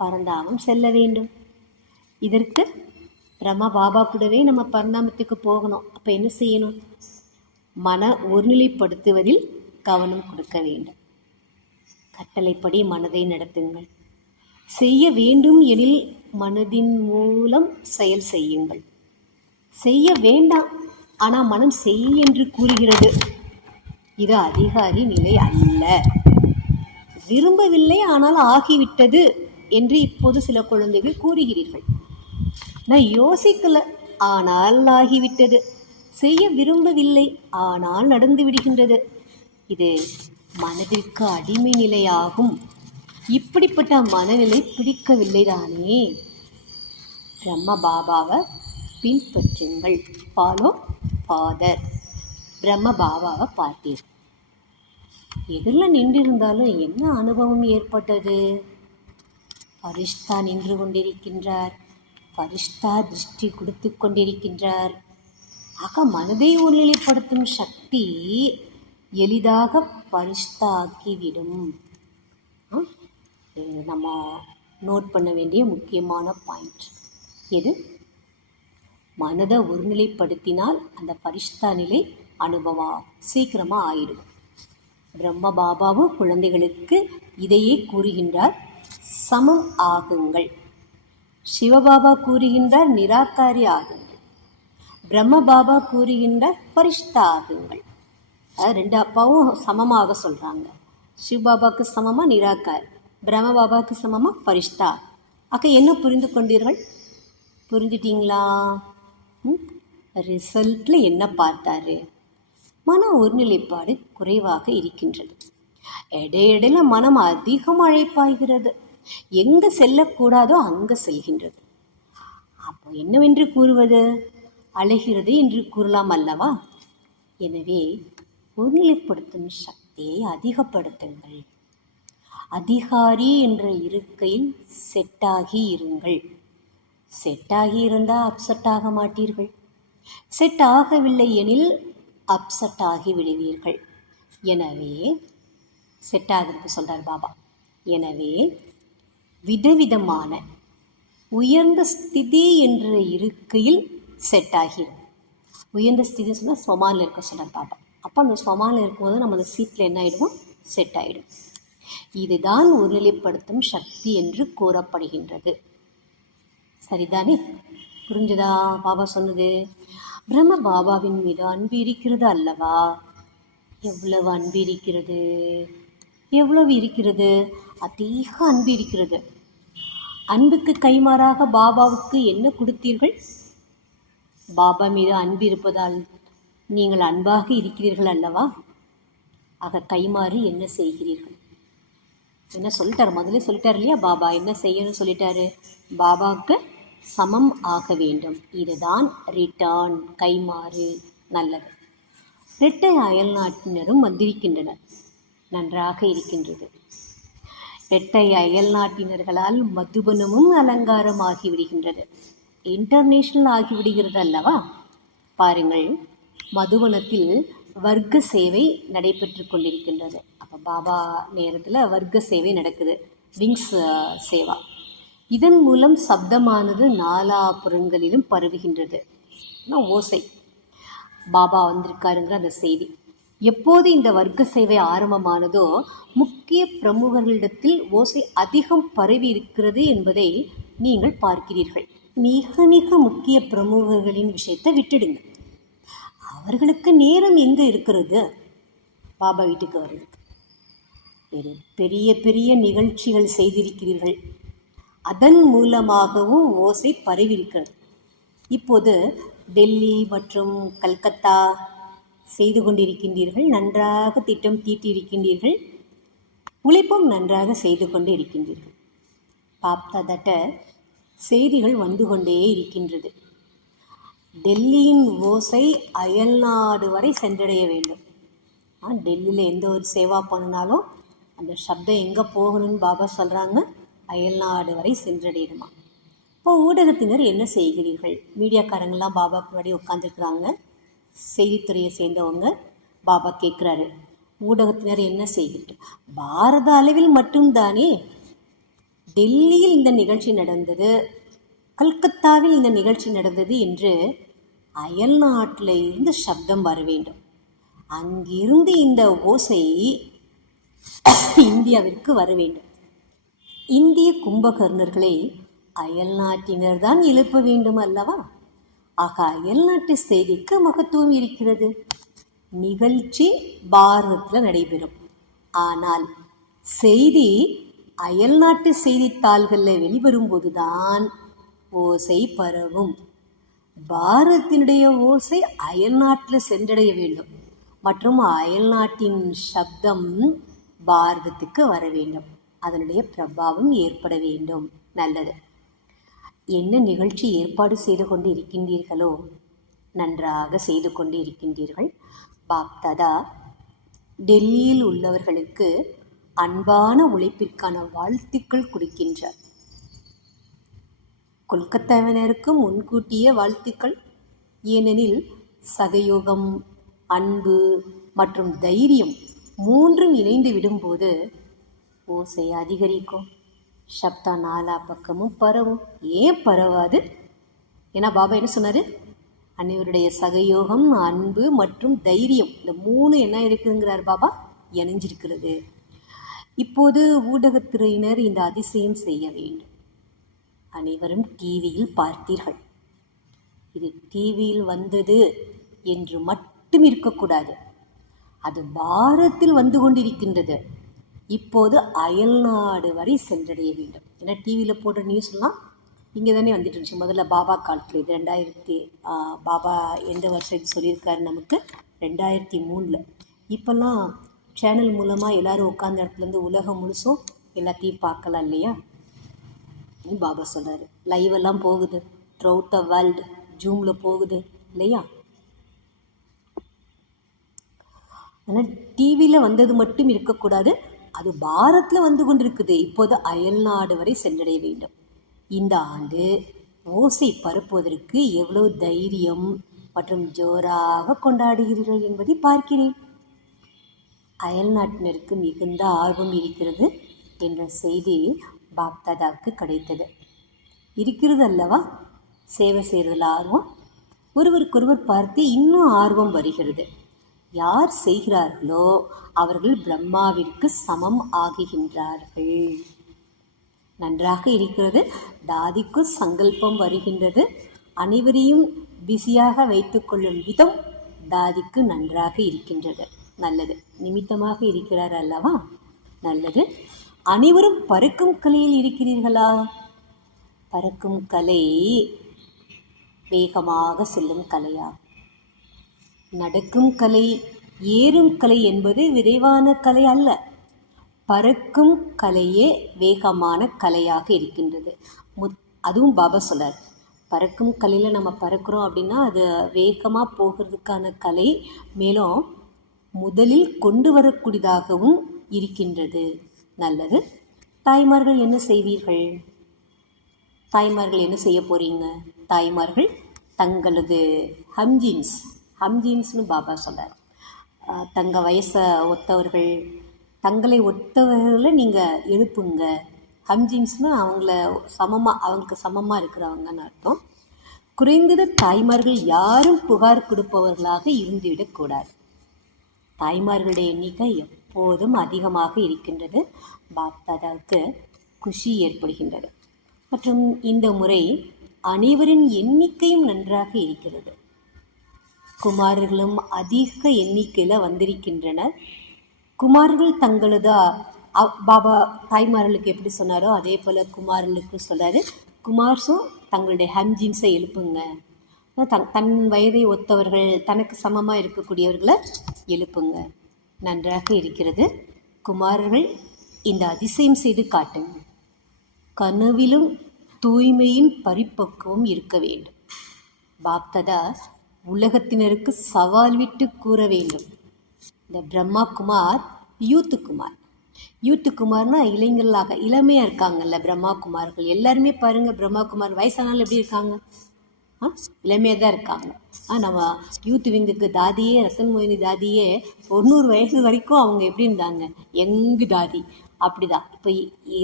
பரந்தாமம் செல்ல வேண்டும். இதற்கு பிரம்மா பாபா கூடவே நம்ம பரிணாமத்துக்கு போகணும். அப்போ என்ன செய்யணும்? மன ஒருநிலைப்படுத்துவதில் கவனம் கொடுக்க வேண்டும். கட்டளைப்படி மனதை நடத்துங்கள். செய்ய வேண்டும் எனில் மனதின் மூலம் செயல் செய்யுங்கள். செய்ய வேண்டாம் ஆனால் மனம் செய் என்று கூறுகிறது. இது அதிகாரி நிலை அல்ல. விரும்பவில்லை ஆனால் ஆகிவிட்டது என்று இப்போது சில குழந்தைகள் கூறுகிறீர்கள். நான் யோசிக்கலை ஆனால் ஆகிவிட்டது. செய்ய விரும்பவில்லை, ஆனால் நடந்து விடுகின்றது. இது மனதிற்கு அடிமை நிலையாகும். இப்படிப்பட்ட மனநிலை பிடிக்கவில்லைதானே? பிரம்ம பாபாவை பின்பற்றுங்கள். Follow father. பிரம்ம பாபாவை பார்த்தீர். எதில் நின்றிருந்தாலும் என்ன அனுபவம் ஏற்பட்டது? பரிஷ்தா நின்று கொண்டிருக்கின்றார். பரிஷ்தா திருஷ்டி கொடுத்து கொண்டிருக்கின்றார். ஆக மனதை ஒருநிலைப்படுத்தும் சக்தி எளிதாக பரிஷ்தா ஆக்கிவிடும். நம்ம நோட் பண்ண வேண்டிய முக்கியமான பாயிண்ட் எது? மனதை ஒருநிலைப்படுத்தினால் அந்த பரிஷ்தா நிலை அனுபவம் சீக்கிரமாக ஆயிடும். பிரம்ம பாபாவும் குழந்தைகளுக்கு இதையே கூறுகின்றார், சமம் ஆகுங்கள். சிவபாபா கூறுகின்றார், நிராகாரி ஆகுங்கள். பிரம்ம பாபா கூறுகின்றார், பரிஷ்தா ஆகுங்கள். ரெண்டு அப்பாவும் சமமாக சொல்கிறாங்க. சிவபாபாவுக்கு சமமாக நிராகார், பிரம்ம பாபாவுக்கு சமமாக பரிஷ்தா. அக்கா என்ன புரிந்து கொண்டீர்கள்? புரிஞ்சிட்டிங்களா? ரிசல்ட்டில் என்ன பார்த்தாரு? மன ஒருநிலைப்பாடு குறைவாக இருக்கின்றது. இடையிடையில மனம் அதிகம் அழைப்பாகிறது. எங்கே செல்லக்கூடாதோ அங்கே செல்கின்றது. அப்போ என்னவென்று கூறுவது? அழைகிறது என்று கூறலாம் அல்லவா? எனவே ஒருநிலைப்படுத்தும் சக்தியை அதிகப்படுத்துங்கள். அதிகாரி என்ற இருக்கையில் செட்டாகி இருங்கள். செட்டாகி இருந்தால் அப்செட் ஆக மாட்டீர்கள். செட் ஆகவில்லை எனில் அப்செட் ஆகி விடுவீர்கள். எனவே செட் ஆகிறதுக்கு சொல்கிறார் பாபா. எனவே விதவிதமான உயர்ந்த ஸ்திதி என்ற இருக்கையில் செட் ஆகிடும். உயர்ந்த ஸ்திதி சொன்னால் ஸ்வமானில் இருக்க சொல்கிறார் பாபா. அப்போ அந்த ஸ்வமானில் இருக்கும்போது நம்ம அந்த சீட்டில் என்ன ஆகிடுவோம்? செட் ஆகிடும். இதுதான் ஒருநிலைப்படுத்தும் சக்தி என்று கூறப்படுகின்றது. சரிதானே? புரிஞ்சுதா பாபா சொன்னது? பிரம்ம பாபாவின் மீது அன்பு இருக்கிறது அல்லவா? எவ்வளவு அன்பு இருக்கிறது? எவ்வளவு இருக்கிறது? அதிக அன்பு இருக்கிறது. அன்புக்கு கைமாறாக பாபாவுக்கு என்ன கொடுத்தீர்கள்? பாபா மீது அன்பு இருப்பதால் நீங்கள் அன்பாக இருக்கிறீர்கள் அல்லவா? ஆக கைமாறி என்ன செய்கிறீர்கள்? என்ன சொல்லிட்டார்? முதல்ல சொல்லிட்டார் இல்லையா? பாபா என்ன செய்யணும்னு சொல்லிட்டாரு? பாபாவுக்கு சமம் ஆக வேண்டும். இதுதான் ரிட்டர்ன், கைமாறு. நல்லது. இரட்டை அயல் நாட்டினரும் வந்திருக்கின்றனர். நன்றாக இருக்கின்றது. இரட்டை அயல் நாட்டினர்களால் மதுபனமும் அலங்காரம் ஆகிவிடுகின்றது. இன்டர்நேஷ்னல் ஆகிவிடுகிறது அல்லவா? பாருங்கள், மதுவனத்தில் வர்க்க சேவை நடைபெற்று கொண்டிருக்கின்றது. அப்போ பாபா நேரத்தில் வர்க்க சேவை நடக்குது, விங்ஸ் சேவா. இதன் மூலம் சப்தமானது நாலாபுறங்களிலும் பரவுகின்றது. ஓசை பாபா வந்திருக்காருங்கிற அந்த செய்தி. எப்போது இந்த வர்க்க சேவை ஆரம்பமானதோ முக்கிய பிரமுகர்களிடத்தில் ஓசை அதிகம் பரவி இருக்கிறது என்பதை நீங்கள் பார்க்கிறீர்கள். மிக மிக முக்கிய பிரமுகர்களின் விஷயத்தை விட்டுடுங்க. அவர்களுக்கு நேரம் எங்கே இருக்கிறது பாபா வீட்டுக்கு வருது? பெரிய பெரிய நிகழ்ச்சிகள் செய்திருக்கிறீர்கள். அதன் மூலமாகவும் ஓசை பரவியிருக்கிறது. இப்போது டெல்லி மற்றும் கல்கத்தா செய்து கொண்டிருக்கின்றீர்கள். நன்றாக திட்டம் தீட்டியிருக்கின்றீர்கள். உழைப்பும் நன்றாக செய்து கொண்டு இருக்கின்றீர்கள். பார்த்ததட்ட செய்திகள் வந்து கொண்டே இருக்கின்றது. டெல்லியின் ஓசை அயல்நாடு வரை சென்றடைய வேண்டும். டெல்லியில் எந்த ஒரு சேவா பண்ணினாலும் அந்த சப்தம் எங்கே போகணும்னு பாபா சொல்கிறாங்க? அயல்நாடு வரை சென்றடையணுமா? இப்போ ஊடகத்தினர் என்ன செய்கிறீர்கள்? மீடியாக்காரங்களாம் பாபாக்கு முன்னாடி உட்காந்துருக்குறாங்க. செய்தித்துறையை சேர்ந்தவங்க. பாபா கேட்குறாரு, ஊடகத்தினர் என்ன செய்கிறீர்கள்? பாரத அளவில் மட்டும்தானே டெல்லியில் இந்த நிகழ்ச்சி நடந்தது, கல்கத்தாவில் இந்த நிகழ்ச்சி நடந்தது என்று அயல் நாட்டில் இருந்து சப்தம் வர வேண்டும். அங்கிருந்து இந்த ஓசை இந்தியாவிற்கு வர வேண்டும். இந்திய கும்பகர்ணர்களை அயல் நாட்டினர் தான் எழுப்ப வேண்டும் அல்லவா? ஆக அயல் நாட்டு செய்திக்கு மகத்துவம் இருக்கிறது. நிகழ்ச்சி பாரதத்தில் நடைபெறும். ஆனால் செய்தி அயல் நாட்டு செய்தித்தாள்களில் வெளிவரும்போது தான் ஓசை பரவும். பாரதத்தினுடைய ஓசை அயல்நாட்டில் சென்றடைய வேண்டும் மற்றும் அயல்நாட்டின் சப்தம் பாரதத்துக்கு வர வேண்டும், அதனுடைய பிரபாவம் ஏற்பட வேண்டும். நல்லது. என்ன நிகழ்ச்சி ஏற்பாடு செய்து கொண்டு இருக்கின்றீர்களோ நன்றாக செய்து கொண்டு இருக்கின்றீர்கள். பாப்தாதா டெல்லியில் உள்ளவர்களுக்கு அன்பான உழைப்பிற்கான வாழ்த்துக்கள் கொடுக்கின்றார். கொல்கத்தாவினருக்கு முன்கூட்டிய வாழ்த்துக்கள். ஏனெனில் சகயோகம், அன்பு மற்றும் தைரியம் மூன்றும் இணைந்து விடும்போது ஓசை அதிகரிக்கும், சப்தா நாலா பக்கமும் பரவும். ஏன் பரவாது? ஏன்னா பாபா என்ன சொன்னார்? அனைவருடைய சகயோகம், அன்பு மற்றும் தைரியம், இந்த மூணு என்ன இருக்குங்கிறார் பாபா, இணைஞ்சிருக்கிறது. இப்போது ஊடகத்துறையினர் இந்த அதிசயம் செய்ய வேண்டும். அனைவரும் டிவியில் பார்த்தீர்கள். இது டிவியில் வந்தது என்று மட்டும் இருக்கக்கூடாது. அது பாரதத்தில் வந்து கொண்டிருக்கின்றது. இப்போது அயல்நாடு வரை சென்றடைய வேண்டும். ஏன்னா டிவியில் போடுற நியூஸ்லாம் இங்கே தானே வந்துட்டு இருந்துச்சு. முதல்ல பாபா காலத்தில் இது 2000 பாபா எந்த வருஷம் சொல்லியிருக்காரு நமக்கு? 2003. இப்போல்லாம் சேனல் மூலமாக எல்லோரும் உட்காந்த இடத்துலேருந்து உலகம் முழுசும் எல்லாத்தையும் பார்க்கலாம் இல்லையா? பாபா சொல்கிறாரு. லைவ் எல்லாம் போகுது த்ரூ அவுட் த வேர்ல்டு, ஜூமில் போகுது இல்லையா? ஆனால் டிவியில் வந்தது மட்டும் இருக்கக்கூடாது, அது பாரத்தில் வந்து கொண்டிருக்குது. இப்போது அயல்நாடு வரை சென்றடைய வேண்டும். இந்த ஆண்டு ஓசை பரப்புவதற்கு எவ்வளவு தைரியம் மற்றும் ஜோராக கொண்டாடுகிறீர்கள் என்பதை பார்க்கிறேன். அயல்நாட்டினருக்கு மிகுந்த ஆர்வம் இருக்கிறது என்ற செய்தி பாப்தாதாவுக்கு கிடைத்தது. இருக்கிறது அல்லவா? சேவை செய்கிறதுல ஆர்வம். ஒருவருக்கொருவர் பார்த்து இன்னும் ஆர்வம் வருகிறது. யார் செய்கிறார்களோ அவர்கள் பிரம்மாவிற்கு சமம் ஆகுகின்றார்கள். நன்றாக இருக்கிறது. தாதிக்கு சங்கல்பம் வருகின்றது. அனைவரையும் பிஸியாக வைத்துக்கொள்ளும் விதம் தாதிக்கு நன்றாக இருக்கின்றது. நல்லது. நிமித்தமாக இருக்கிறார் அல்லவா? நல்லது. அனைவரும் பறக்கும் கலையில் இருக்கிறீர்களா? பறக்கும் கலை வேகமாக செல்லும் கலையா? நடக்கும் கலை, ஏறும் கலை என்பது விரைவான கலை அல்ல. பறக்கும் கலையே வேகமான கலையாக இருக்கின்றது. அதுவும் பாபா சொல்லார், பறக்கும் கலையில் நம்ம பறக்கிறோம் அப்படின்னா அது வேகமாக போகிறதுக்கான கலை, மேலும் முதலில் கொண்டு வரக்கூடியதாகவும் இருக்கின்றது. நல்லது. தாய்மார்கள் என்ன செய்வீர்கள்? தாய்மார்கள் என்ன செய்ய போகிறீங்க? தாய்மார்கள் தங்களது ஹம்ஜீன்ஸ்னு பாபா சொல்கிறார். தங்கள் வயசை ஒத்தவர்கள், தங்களை ஒத்தவர்களை நீங்கள் எழுப்புங்க. ஹம்ஜீன்ஸ்னால் அவங்களுக்கு சமமாக இருக்கிறவங்கன்னு அர்த்தம். குறைந்தது தாய்மார்கள் யாரும் புகார் கொடுப்பவர்களாக இருந்துவிடக்கூடாது. தாய்மார்களுடைய எண்ணிக்கை எப்போதும் அதிகமாக இருக்கின்றது. பாப்தாதாவுக்கு குஷி ஏற்படுகின்றது. மற்றும் இந்த முறை அனைவரின் எண்ணிக்கையும் நன்றாக இருக்கிறது. குமாரர்களும் அதிக எண்ணிக்கையில் வந்திருக்கின்றனர். குமார்கள் தங்களது பாபா தாய்மார்களுக்கு எப்படி சொன்னாரோ அதே போல் குமார்களுக்கு சொன்னார். குமார்ஸும் தங்களுடைய ஹம்ஜீன்ஸை எழுப்புங்க. தன் வயதை ஒத்தவர்கள், தனக்கு சமமாக இருக்கக்கூடியவர்களை எழுப்புங்க. நன்றாக இருக்கிறது. குமாரர்கள் இந்த அதிசயம் செய்து காட்டுங்க. கனவிலும் தூய்மையின் பரிபக்குவம் இருக்க வேண்டும். பாப்தாதா உலகத்தினருக்கு சவால் விட்டு கூற வேண்டும். இந்த பிரம்மா குமார் யூத்து குமார்னால் இளைஞர்களாக இளமையாக இருக்காங்கல்ல பிரம்மா குமார்கள். எல்லாருமே பாருங்கள், பிரம்மா குமார் வயசானாலும் எப்படி இருக்காங்க? இளமையாக தான் இருக்காங்க. நம்ம யூத் விங்குக்கு தாதியே, ரத்தன் மோகினி தாதியே 90 வயசு வரைக்கும் அவங்க எப்படி இருந்தாங்க? யங்கு தாதி. அப்படிதான் இப்போ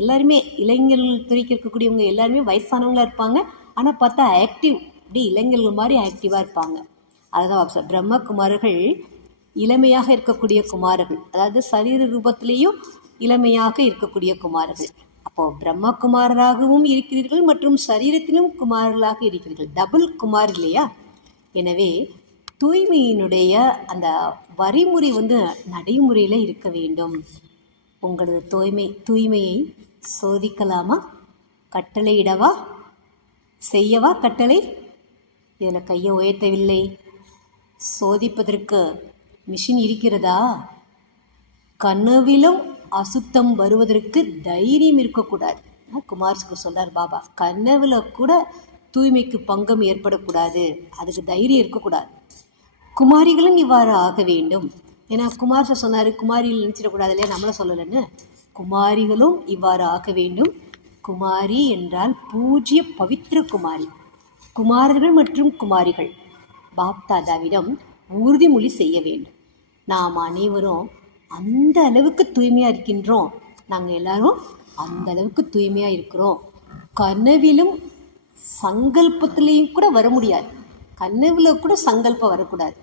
எல்லாருமே இளைஞர்கள் துறைக்கு இருக்கக்கூடியவங்க எல்லாருமே வயசானவங்களாக இருப்பாங்க. ஆனால் பார்த்தா ஆக்டிவ், இப்படி இளைஞர்கள் மாதிரி ஆக்டிவாக இருப்பாங்க. அதுதான் பிரம்மகுமாரர்கள் இளமையாக இருக்கக்கூடிய குமாரர்கள், அதாவது சரீர ரூபத்திலேயும் இளமையாக இருக்கக்கூடிய குமாரர்கள். அப்போது பிரம்மகுமாரராகவும் இருக்கிறீர்கள் மற்றும் சரீரத்திலும் குமாரர்களாக இருக்கிறீர்கள். டபுள் குமார் இல்லையா? எனவே தூய்மையினுடைய அந்த வரிமுறை நடைமுறையில் இருக்க வேண்டும். உங்களது தூய்மையை சோதிக்கலாமா? கட்டளையிடவா? செய்யவா கட்டளை? இதில் கையை உயர்த்தவில்லை. சோதிப்பதற்கு மிஷின் இருக்கிறதா? கனவிலும் அசுத்தம் வருவதற்கு தைரியம் இருக்கக்கூடாது. குமார்ஸுக்கு சொல்கிறார் பாபா, கனவில் கூட தூய்மைக்கு பங்கம் ஏற்படக்கூடாது, அதுக்கு தைரியம் இருக்கக்கூடாது. குமாரிகளும் இவ்வாறு ஆக வேண்டும். ஏன்னா குமார்ஸை சொன்னார், குமாரிகள் நினச்சிடக்கூடாது இல்லையா, நம்மளை சொல்லலைன்னு. குமாரிகளும் இவ்வாறு ஆக வேண்டும். குமாரி என்றால் பூஜ்ய பவித்திர குமாரி. குமாரர்கள் மற்றும் குமாரிகள் பாப்தாதாவிடம் உறுதிமொழி செய்ய வேண்டும். நாம் அனைவரும் அந்த அளவுக்கு தூய்மையாக இருக்கின்றோம், நாங்கள் எல்லாரும் அந்த அளவுக்கு தூய்மையாக இருக்கிறோம். கனவிலும் சங்கல்பத்திலையும் கூட வர முடியாது, கனவில் கூட சங்கல்பம் வரக்கூடாது,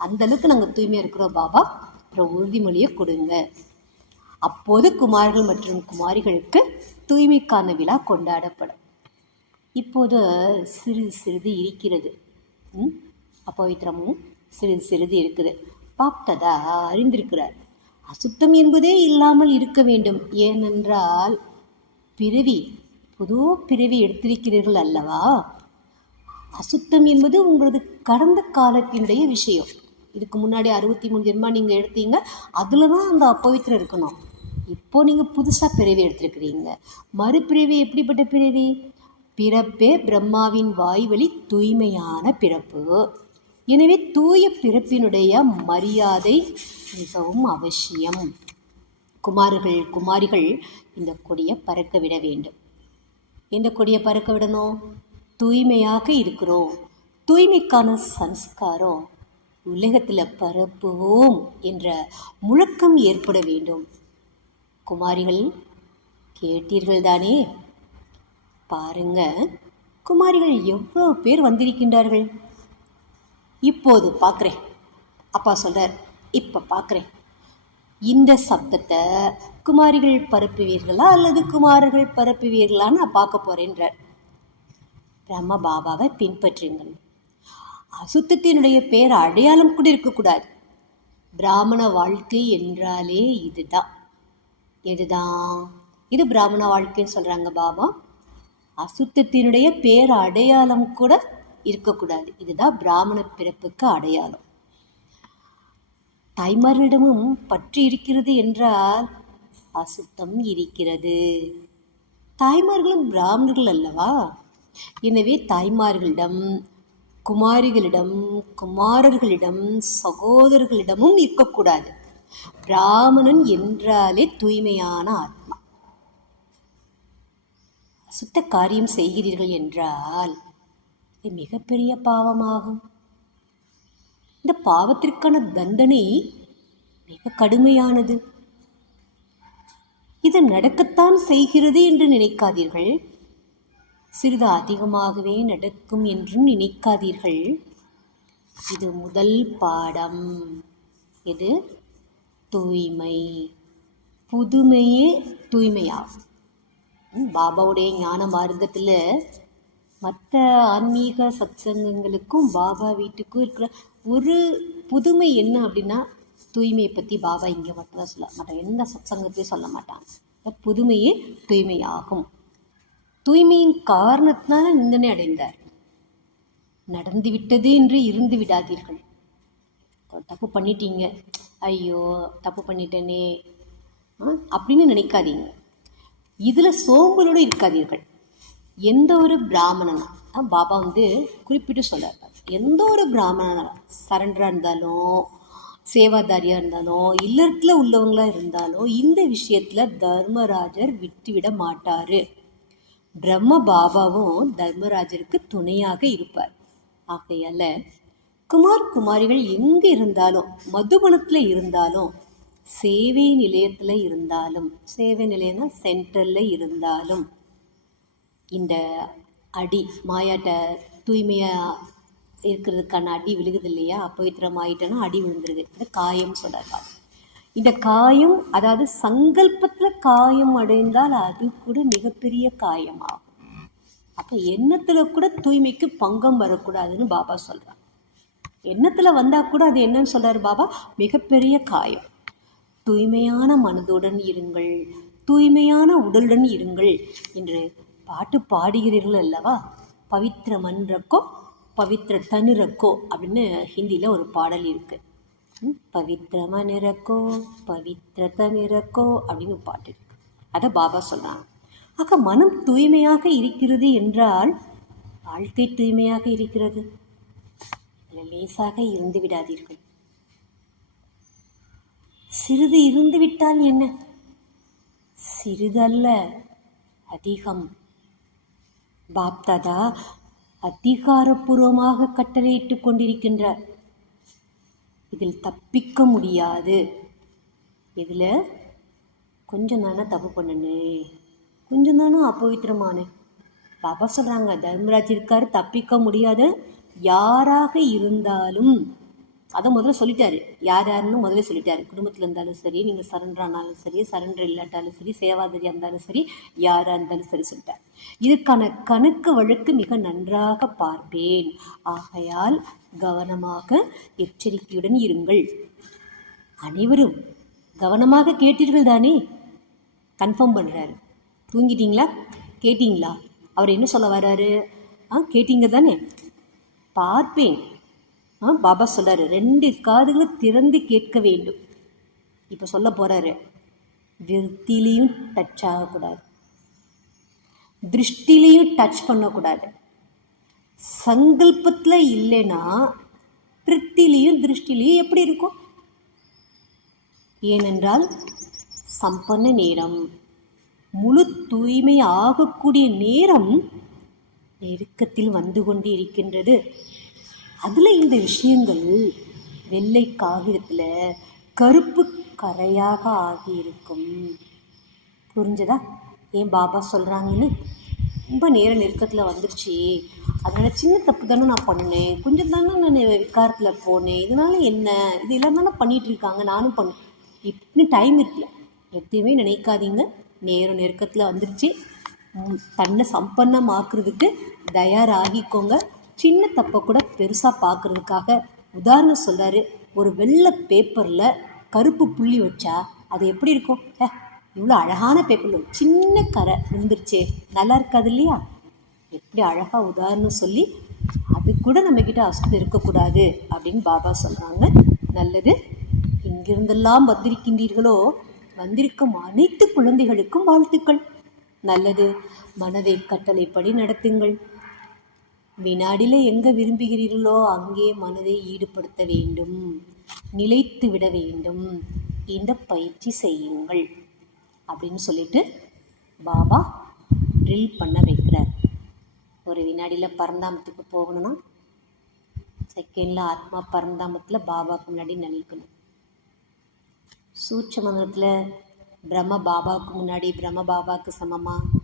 அந்த அளவுக்கு நாங்கள் தூய்மையாக இருக்கிறோம் பாபா, அப்புறம் உறுதிமொழியை கொடுங்க. அப்போது குமார்கள் மற்றும் குமாரிகளுக்கு தூய்மைக்கான விழா கொண்டாடப்படும். இப்போது சிறிது சிறிது இருக்கிறது, அப்பவித்திரமும் சிறிது சிறிது இருக்குது. பாப்ததா அறிந்திருக்கிறார், அசுத்தம் என்பதே இல்லாமல் இருக்க வேண்டும். ஏனென்றால் பிறவி, புது பிறவி எடுத்திருக்கிறீர்கள் அல்லவா. அசுத்தம் என்பது உங்களது கடந்த காலத்தினுடைய விஷயம். இதுக்கு முன்னாடி 63 ஜென்மா நீங்கள் எடுத்தீங்க, அதில் தான் அந்த அப்பவித்திரம் இருக்கணும். இப்போது நீங்கள் புதுசாக பிறவி எடுத்திருக்கிறீங்க. மறுபிறவி எப்படிப்பட்ட பிறவி? பிறப்பே பிரம்மாவின் வாய்வழி தூய்மையான பிறப்பு. எனவே தூய பிறப்பினுடைய மரியாதை மிகவும் அவசியம். குமாரிகள் இந்த கொடியை பறக்க விட வேண்டும். எந்த கொடியை பறக்க விடணும்? தூய்மையாக இருக்கிறோம், தூய்மைக்கான சன்ஸ்காரம் உலகத்தில் பரப்புவோம் என்ற முழக்கம் ஏற்பட வேண்டும். குமாரிகள் கேட்டீர்கள் தானே? பாருங்க, குமாரிகள் எவ்வளோ பேர் வந்திருக்கின்றார்கள். இப்போது பார்க்குறேன், அப்பா சொல்கிறார், இப்போ பார்க்குறேன். இந்த சப்தத்தை குமாரிகள் பரப்புவீர்களா அல்லது குமாரர்கள் பரப்புவீர்களான்னு நான் பார்க்க போகிறேன்றார். பிரம்ம பாபாவை பின்பற்றுங்கள். அசுத்தத்தினுடைய பேர் அடையாளம் கூட இருக்கக்கூடாது. பிராமண வாழ்க்கை என்றாலே இதுதான். இது பிராமண வாழ்க்கைன்னு சொல்கிறாங்க பாபா. அசுத்தத்தினுடைய பேர் அடையாளம் கூட இருக்கக்கூடாது. இதுதான் பிராமண பிறப்புக்கு அடையாளம். தாய்மார்களிடமும் பற்று இருக்கிறது என்றால் அசுத்தம் இருக்கிறது. தாய்மார்களும் பிராமணர்கள் அல்லவா. எனவே தாய்மார்களிடம், குமாரிகளிடம், குமாரர்களிடம், சகோதரர்களிடமும் இருக்கக்கூடாது. பிராமணன் என்றாலே தூய்மையான ஆத்மா. அசுத்த காரியம் செய்கிறீர்கள் என்றால் இது மிகப்பெரிய பாவமாகும். இந்த பாவத்திற்கான தண்டனை மிக கடுமையானது. இது நடக்கத்தான் செய்கிறது என்று நினைக்காதீர்கள். சிறிது அதிகமாகவே நடக்கும் என்றும் நினைக்காதீர்கள். இது முதல் பாடம். இது தூய்மை, புதுமையே தூய்மையாகும். பாபாவுடைய ஞான மார்க்கத்தில் மற்ற ஆன்மீக சத்சங்கங்களுக்கும் பாபா வீட்டுக்கும் இருக்கிற ஒரு புதுமை என்ன அப்படின்னா, தூய்மையை பற்றி பாபா இங்கே மட்டும்தான் சொல்ல மாட்டாங்க, எந்த சத்சங்கத்தையும் சொல்ல மாட்டாங்க. புதுமையே தூய்மையாகும். தூய்மையின் காரணத்தினால நிந்தனை அடைந்தார். நடந்து விட்டது என்று இருந்து விடாதீர்கள். தப்பு பண்ணிட்டீங்க, ஐயோ தப்பு பண்ணிட்டேனே அப்படின்னு நினைக்காதீங்க. இதில் சோம்பலோடு இருக்காதீர்கள். எந்த ஒரு பிராமணனா பாபா குறிப்பிட்டு சொல்கிறார், எந்த ஒரு பிராமணனா சரண்டராக இருந்தாலும், சேவாதாரியாக இருந்தாலும், இல்லறத்தில் உள்ளவங்களாக இருந்தாலும் இந்த விஷயத்தில் தர்மராஜர் விட்டுவிட மாட்டார். பிரம்ம பாபாவும் தர்மராஜருக்கு துணையாக இருப்பார். ஆகையால் குமாரிகள் எங்கே இருந்தாலும், மதுபனத்தில் இருந்தாலும், சேவை நிலையத்தில் இருந்தாலும், சேவை நிலையம்னா சென்டரில் இருந்தாலும், இந்த அடி மாயாட்ட தூய்மையாக இருக்கிறதுக்கான அடி விழுகுது இல்லையா, அப்பவித்திரமாயிட்டேன்னா அடி விழுந்துருது, இந்த காயம் சொல்கிறார். இந்த காயம், அதாவது சங்கல்பத்தில் காயம் அடைந்தால் அது கூட மிகப்பெரிய காயமாகும். அப்போ எண்ணத்தில் கூட தூய்மைக்கு பங்கம் வரக்கூடாதுன்னு பாபா சொல்கிறார். எண்ணத்தில் வந்தால் கூட அது என்னன்னு சொல்கிறார் பாபா, மிகப்பெரிய காயம். தூய்மையான மனதுடன் இருங்கள், தூய்மையான உடலுடன் இருங்கள் என்று பாட்டு பாடுகிறீர்கள் அல்லவா. பவித்திர மன்றக்கோ பவித்ர தனு ரக்கோ அப்படின்னு ஹிந்தியில் ஒரு பாடல் இருக்குது. பவித்ர மனு ரக்கோ பவித்ர தனு ரக்கோ அப்படின்னு பாட்டு இருக்கு. அதை பாபா சொல்கிறாங்க. ஆக மனம் தூய்மையாக இருக்கிறது என்றால் வாழ்க்கை தூய்மையாக இருக்கிறது. அதில் லேசாக இருந்து விடாதீர்கள். சிறிது இருந்து விட்டால் என்ன, சிறிதல்ல அதிகம். பாப்தாதா அதிகாரப்பூர்வமாக கட்டளையிட்டு கொண்டிருக்கின்றார். இதில் தப்பிக்க முடியாது. இதில் கொஞ்சம் தானே தப்பு பண்ணனேன், கொஞ்சம் தானே அப்பவித்திரமானேன். பாபா சொல்கிறாங்க, தர்மராஜ் இருக்காரு, தப்பிக்க முடியாது. யாராக இருந்தாலும் அதை முதல்ல சொல்லிட்டாரு. யார் யாருன்னு முதல்ல சொல்லிட்டாரு. குடும்பத்தில் இருந்தாலும் சரி, நீங்கள் சரண்டர் ஆனாலும் சரி, சரண்டர் இல்லாட்டாலும் சரி, சேவாதிரியாக இருந்தாலும் சரி, யாராக இருந்தாலும் சரி சொல்லிட்டார். இதற்கான கணக்கு வழக்கு மிக நன்றாக பார்ப்பேன். ஆகையால் கவனமாக எச்சரிக்கையுடன் இருங்கள். அனைவரும் கவனமாக கேட்டீர்கள் தானே? கன்ஃபார்ம் பண்ணுறாரு. தூங்கிட்டீங்களா? கேட்டிங்களா? அவர் என்ன சொல்ல வர்றாரு? கேட்டீங்க தானே? பார்ப்பேன். பாபா சொல்கிறாரு, 2 காதுகளும் திறந்து கேட்க வேண்டும். இப்போ சொல்ல போகிறாரு, விருத்திலையும் டச் ஆகக்கூடாது, திருஷ்டிலையும் டச் பண்ணக்கூடாது. சங்கல்பத்தில் இல்லைன்னா பிருத்திலையும் திருஷ்டிலையும் எப்படி இருக்கும்? ஏனென்றால் சம்பன்ன நேரம், முழு தூய்மை ஆகக்கூடிய நேரம் நெருக்கத்தில் வந்து கொண்டு இருக்கின்றது. அதில் இந்த விஷயங்கள் வெள்ளை காகிதத்தில் கருப்பு கரையாக ஆகியிருக்கும். புரிஞ்சதா ஏன் பாபா சொல்கிறாங்கன்னு? ரொம்ப நேர நெருக்கத்தில் வந்துருச்சு, அதனால் சின்ன தப்பு தானே நான் பண்ணேன், கொஞ்சம் தானே நான் விகாரத்தில் போனேன், இதனால் என்ன, இது எல்லாம் தானே பண்ணிகிட்ருக்காங்க, நானும் பண்ணேன், இப்படி டைம் இருக்குல்ல, எதையுமே நினைக்காதீங்க. நேரம் நெருக்கத்தில் வந்துருச்சு. தன்னை சம்பன்னமாக்குறதுக்கு தயாராகிக்கோங்க. சின்ன தப்பை கூட பெருசாக பார்க்குறதுக்காக உதாரணம் சொல்கிறாரு. ஒரு வெள்ளை பேப்பரில் கருப்பு புள்ளி வச்சா அது எப்படி இருக்கும்? இவ்வளோ அழகான பேப்பரில் சின்ன கரை விழுந்துருச்சே, நல்லா இருக்காது இல்லையா? எப்படி அழகாக உதாரணம் சொல்லி அது கூட நம்மக்கிட்ட அசுத்தம் இருக்கக்கூடாது அப்படின்னு பாபா சொல்கிறாங்க. நல்லது. எங்கிருந்தெல்லாம் வந்திருக்கின்றீர்களோ வந்திருக்கும் அனைத்து குழந்தைகளுக்கும் வாழ்த்துக்கள். நல்லது. மனதை கட்டளைப்படி நடத்துங்கள். வினாடியில் எங்கே விரும்புகிறீர்களோ அங்கே மனதை ஈடுபடுத்த வேண்டும், நிலைத்து விட வேண்டும். இந்த பயிற்சி செய்யுங்கள் அப்படின்னு சொல்லிட்டு பாபா ட்ரில் பண்ண வைக்கிறார். ஒரு வினாடியில் பரந்தாமத்துக்கு போகணும்னா செகண்டில் ஆத்மா பரந்தாமத்தில் பாபாவுக்கு முன்னாடி நினைக்கணும். சூட்ச மந்திரத்தில் பிரம்ம பாபாவுக்கு முன்னாடி பிரம்ம பாபாவுக்கு சமமாக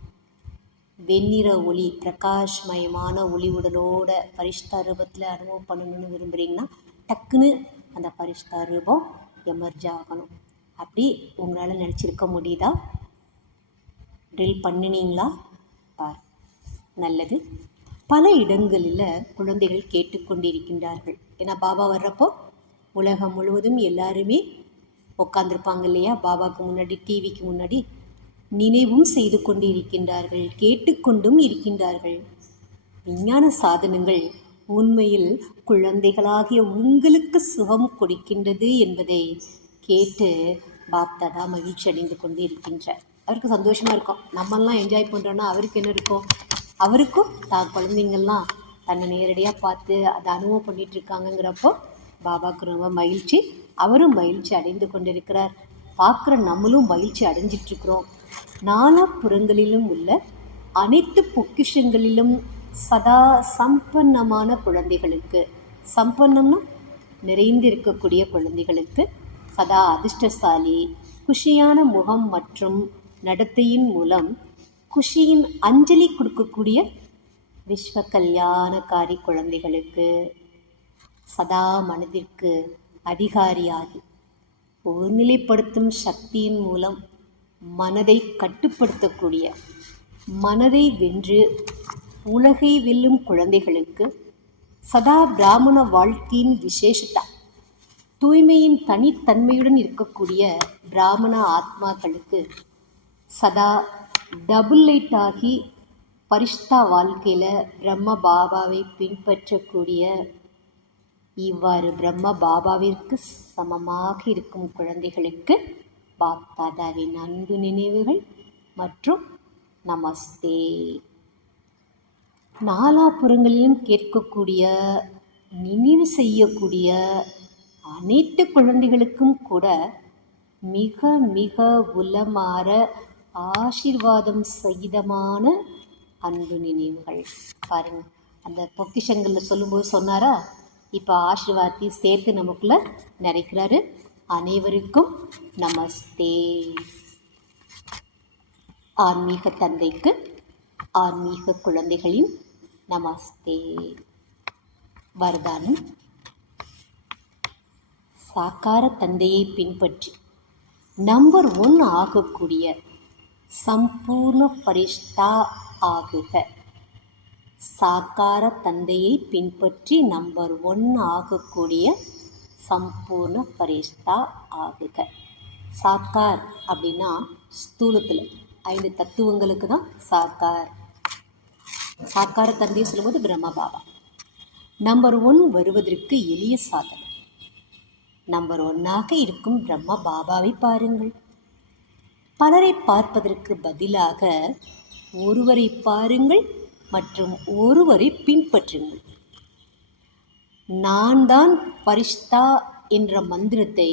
வெண்ணிற ஒளி, பிரகாஷ்மயமான ஒளி உடலோட பரிஷ்டா ரூபத்தில் அனுபவம் பண்ணணும்னு விரும்புகிறீங்கன்னா டக்குன்னு அந்த பரிஷ்டா ரூபம் எமர்ஜ் ஆகணும். அப்படி உங்களால் நினச்சிருக்க முடியுதா? ட்ரில் பண்ணினீங்களா? பார். நல்லது. பல இடங்களில் குழந்தைகள் கேட்டுக்கொண்டிருக்கின்றார்கள். ஏன்னா பாபா வர்றப்போ உலகம் முழுவதும் எல்லாருமே உட்காந்துருப்பாங்க இல்லையா? பாபாவுக்கு முன்னாடி, டிவிக்கு முன்னாடி நினைவும் செய்து கொண்டு இருக்கின்றார்கள், கேட்டுக்கொண்டும் இருக்கின்றார்கள். விஞ்ஞான சாதனங்கள் உண்மையில் குழந்தைகளாகிய உங்களுக்கு சுகம் கொடுக்கின்றது என்பதை கேட்டு பாப்தாதா மகிழ்ச்சி அடைந்து கொண்டு இருக்கின்றார். அவருக்கு சந்தோஷமாக இருக்கும். நம்மெல்லாம் என்ஜாய் பண்ணுறோன்னா அவருக்கு என்ன இருக்கும்? அவருக்கும் தான் குழந்தைங்கள்லாம் தன்னை நேரடியாக பார்த்து அதை அனுபவம் பண்ணிகிட்ருக்காங்கங்கிறப்போ பாபாவுக்கு ரொம்ப மகிழ்ச்சி. அவரும் மகிழ்ச்சி அடைந்து கொண்டிருக்கிறார். பார்க்குற நம்மளும் மகிழ்ச்சி அடைஞ்சிட்ருக்கிறோம். நாலாபுறங்களிலும் உள்ள அனைத்து பொக்கிஷங்களிலும் சதா சம்பன்னமான குழந்தைகளுக்கு, சம்பன்னம்னா நிறைந்திருக்கக்கூடிய குழந்தைகளுக்கு, சதா அதிர்ஷ்டசாலி குஷியான முகம் மற்றும் நடத்தையின் மூலம் குஷியின் அஞ்சலி கொடுக்கக்கூடிய விஸ்வ கல்யாணக்காரி குழந்தைகளுக்கு, சதா மனதிற்கு அதிகாரியாகி ஒருநிலைப்படுத்தும் சக்தியின் மூலம் மனதை கட்டுப்படுத்தக்கூடிய, மனதை வென்று உலகை வெல்லும் குழந்தைகளுக்கு, சதா பிராமண வாழ்க்கையின் விசேஷத்தா தூய்மையின் தனித்தன்மையுடன் இருக்கக்கூடிய பிராமண ஆத்மாக்களுக்கு, சதா டபுள் லைட் ஆகி பரிஷ்டா வாழ்க்கையில் பிரம்ம பாபாவை பின்பற்றக்கூடிய, இவ்வாறு பிரம்ம பாபாவிற்கு சமமாக இருக்கும் குழந்தைகளுக்கு பாப் தாதாவின் அன்பு நினைவுகள் மற்றும் நமஸ்தே. நாலாபுறங்களிலும் கேட்கக்கூடிய, நினைவு செய்யக்கூடிய அனைத்து குழந்தைகளுக்கும் கூட மிக மிக உளமாற ஆசீர்வாதம் சகிதமான அன்பு நினைவுகள். பாருங்க, அந்த பொக்கிஷங்களில் சொல்லும்போது சொன்னாரா, இப்போ ஆசீர்வாதத்தையும் சேர்த்து நமக்குள்ள நிறைக்கிறாரு. அனைவருக்கும் நமஸ்தே. ஆன்மீக தந்தைக்கு ஆன்மீக குழந்தைகளின் நமஸ்தே. வரதானம்: சாக்கார தந்தையை பின்பற்றி நம்பர் 1 ஆகக்கூடிய சம்பூர்ண பரிஷ்டா ஆகுக. சாக்கார தந்தையை பின்பற்றி நம்பர் 1 ஆகக்கூடிய சம்பூர்ண பரிஷ்டா ஆகுக. சாக்கார் அப்படின்னா ஸ்தூலத்தில் 5 தத்துவங்களுக்கு தான் சாக்கார். சாக்கார தந்தையை சொல்லும்போது பிரம்ம பாபா. நம்பர் 1 வருவதற்கு எளிய சாதனை. நம்பர் 1ஆக இருக்கும் பிரம்ம பாபாவை பாருங்கள். பலரை பார்ப்பதற்கு பதிலாக ஒருவரை பாருங்கள் மற்றும் ஒருவரை பின்பற்றுங்கள். நான் தான் பரிஷ்டா என்ற மந்திரத்தை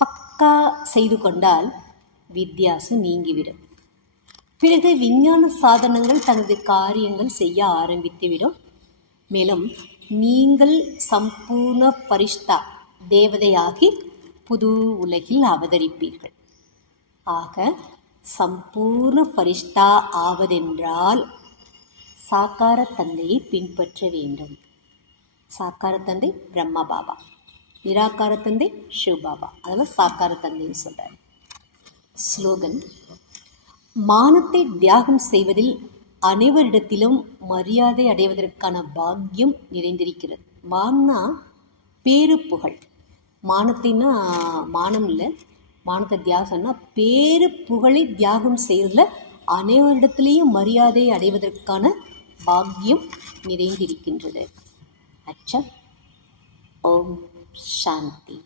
பக்கா செய்து கொண்டால் வித்தியாசம் நீங்கிவிடும். பிறகு விஞ்ஞான சாதனங்கள் தனது காரியங்கள் செய்ய ஆரம்பித்துவிடும். மேலும் நீங்கள் சம்பூர்ண பரிஷ்டா தேவதையாகி புது உலகில் அவதரிப்பீர்கள். ஆக சம்பூர்ண பரிஷ்டா ஆவதென்றால் சாக்கார தந்தையை பின்பற்ற வேண்டும். சாக்கார தந்தை பிரம்ம பாபா, நிராகார தந்தை சிவ் பாபா. அதெல்லாம் சாக்கார தந்தைன்னு சொல்கிறார். ஸ்லோகன்: மானத்தை தியாகம் செய்வதில் அனைவரிடத்திலும் மரியாதை அடைவதற்கான பாக்கியம் நிறைந்திருக்கிறது. மான்னா பேரு புகழ். மானத்தின்னா மானம் இல்லை, மானத்தை தியாகம்னா பேரு புகழை தியாகம் செய்வதில் அனைவரிடத்திலையும் மரியாதை அடைவதற்கான பாக்கியம் நிறைந்திருக்கின்றது. அச்சா. ஓம் சாந்தி.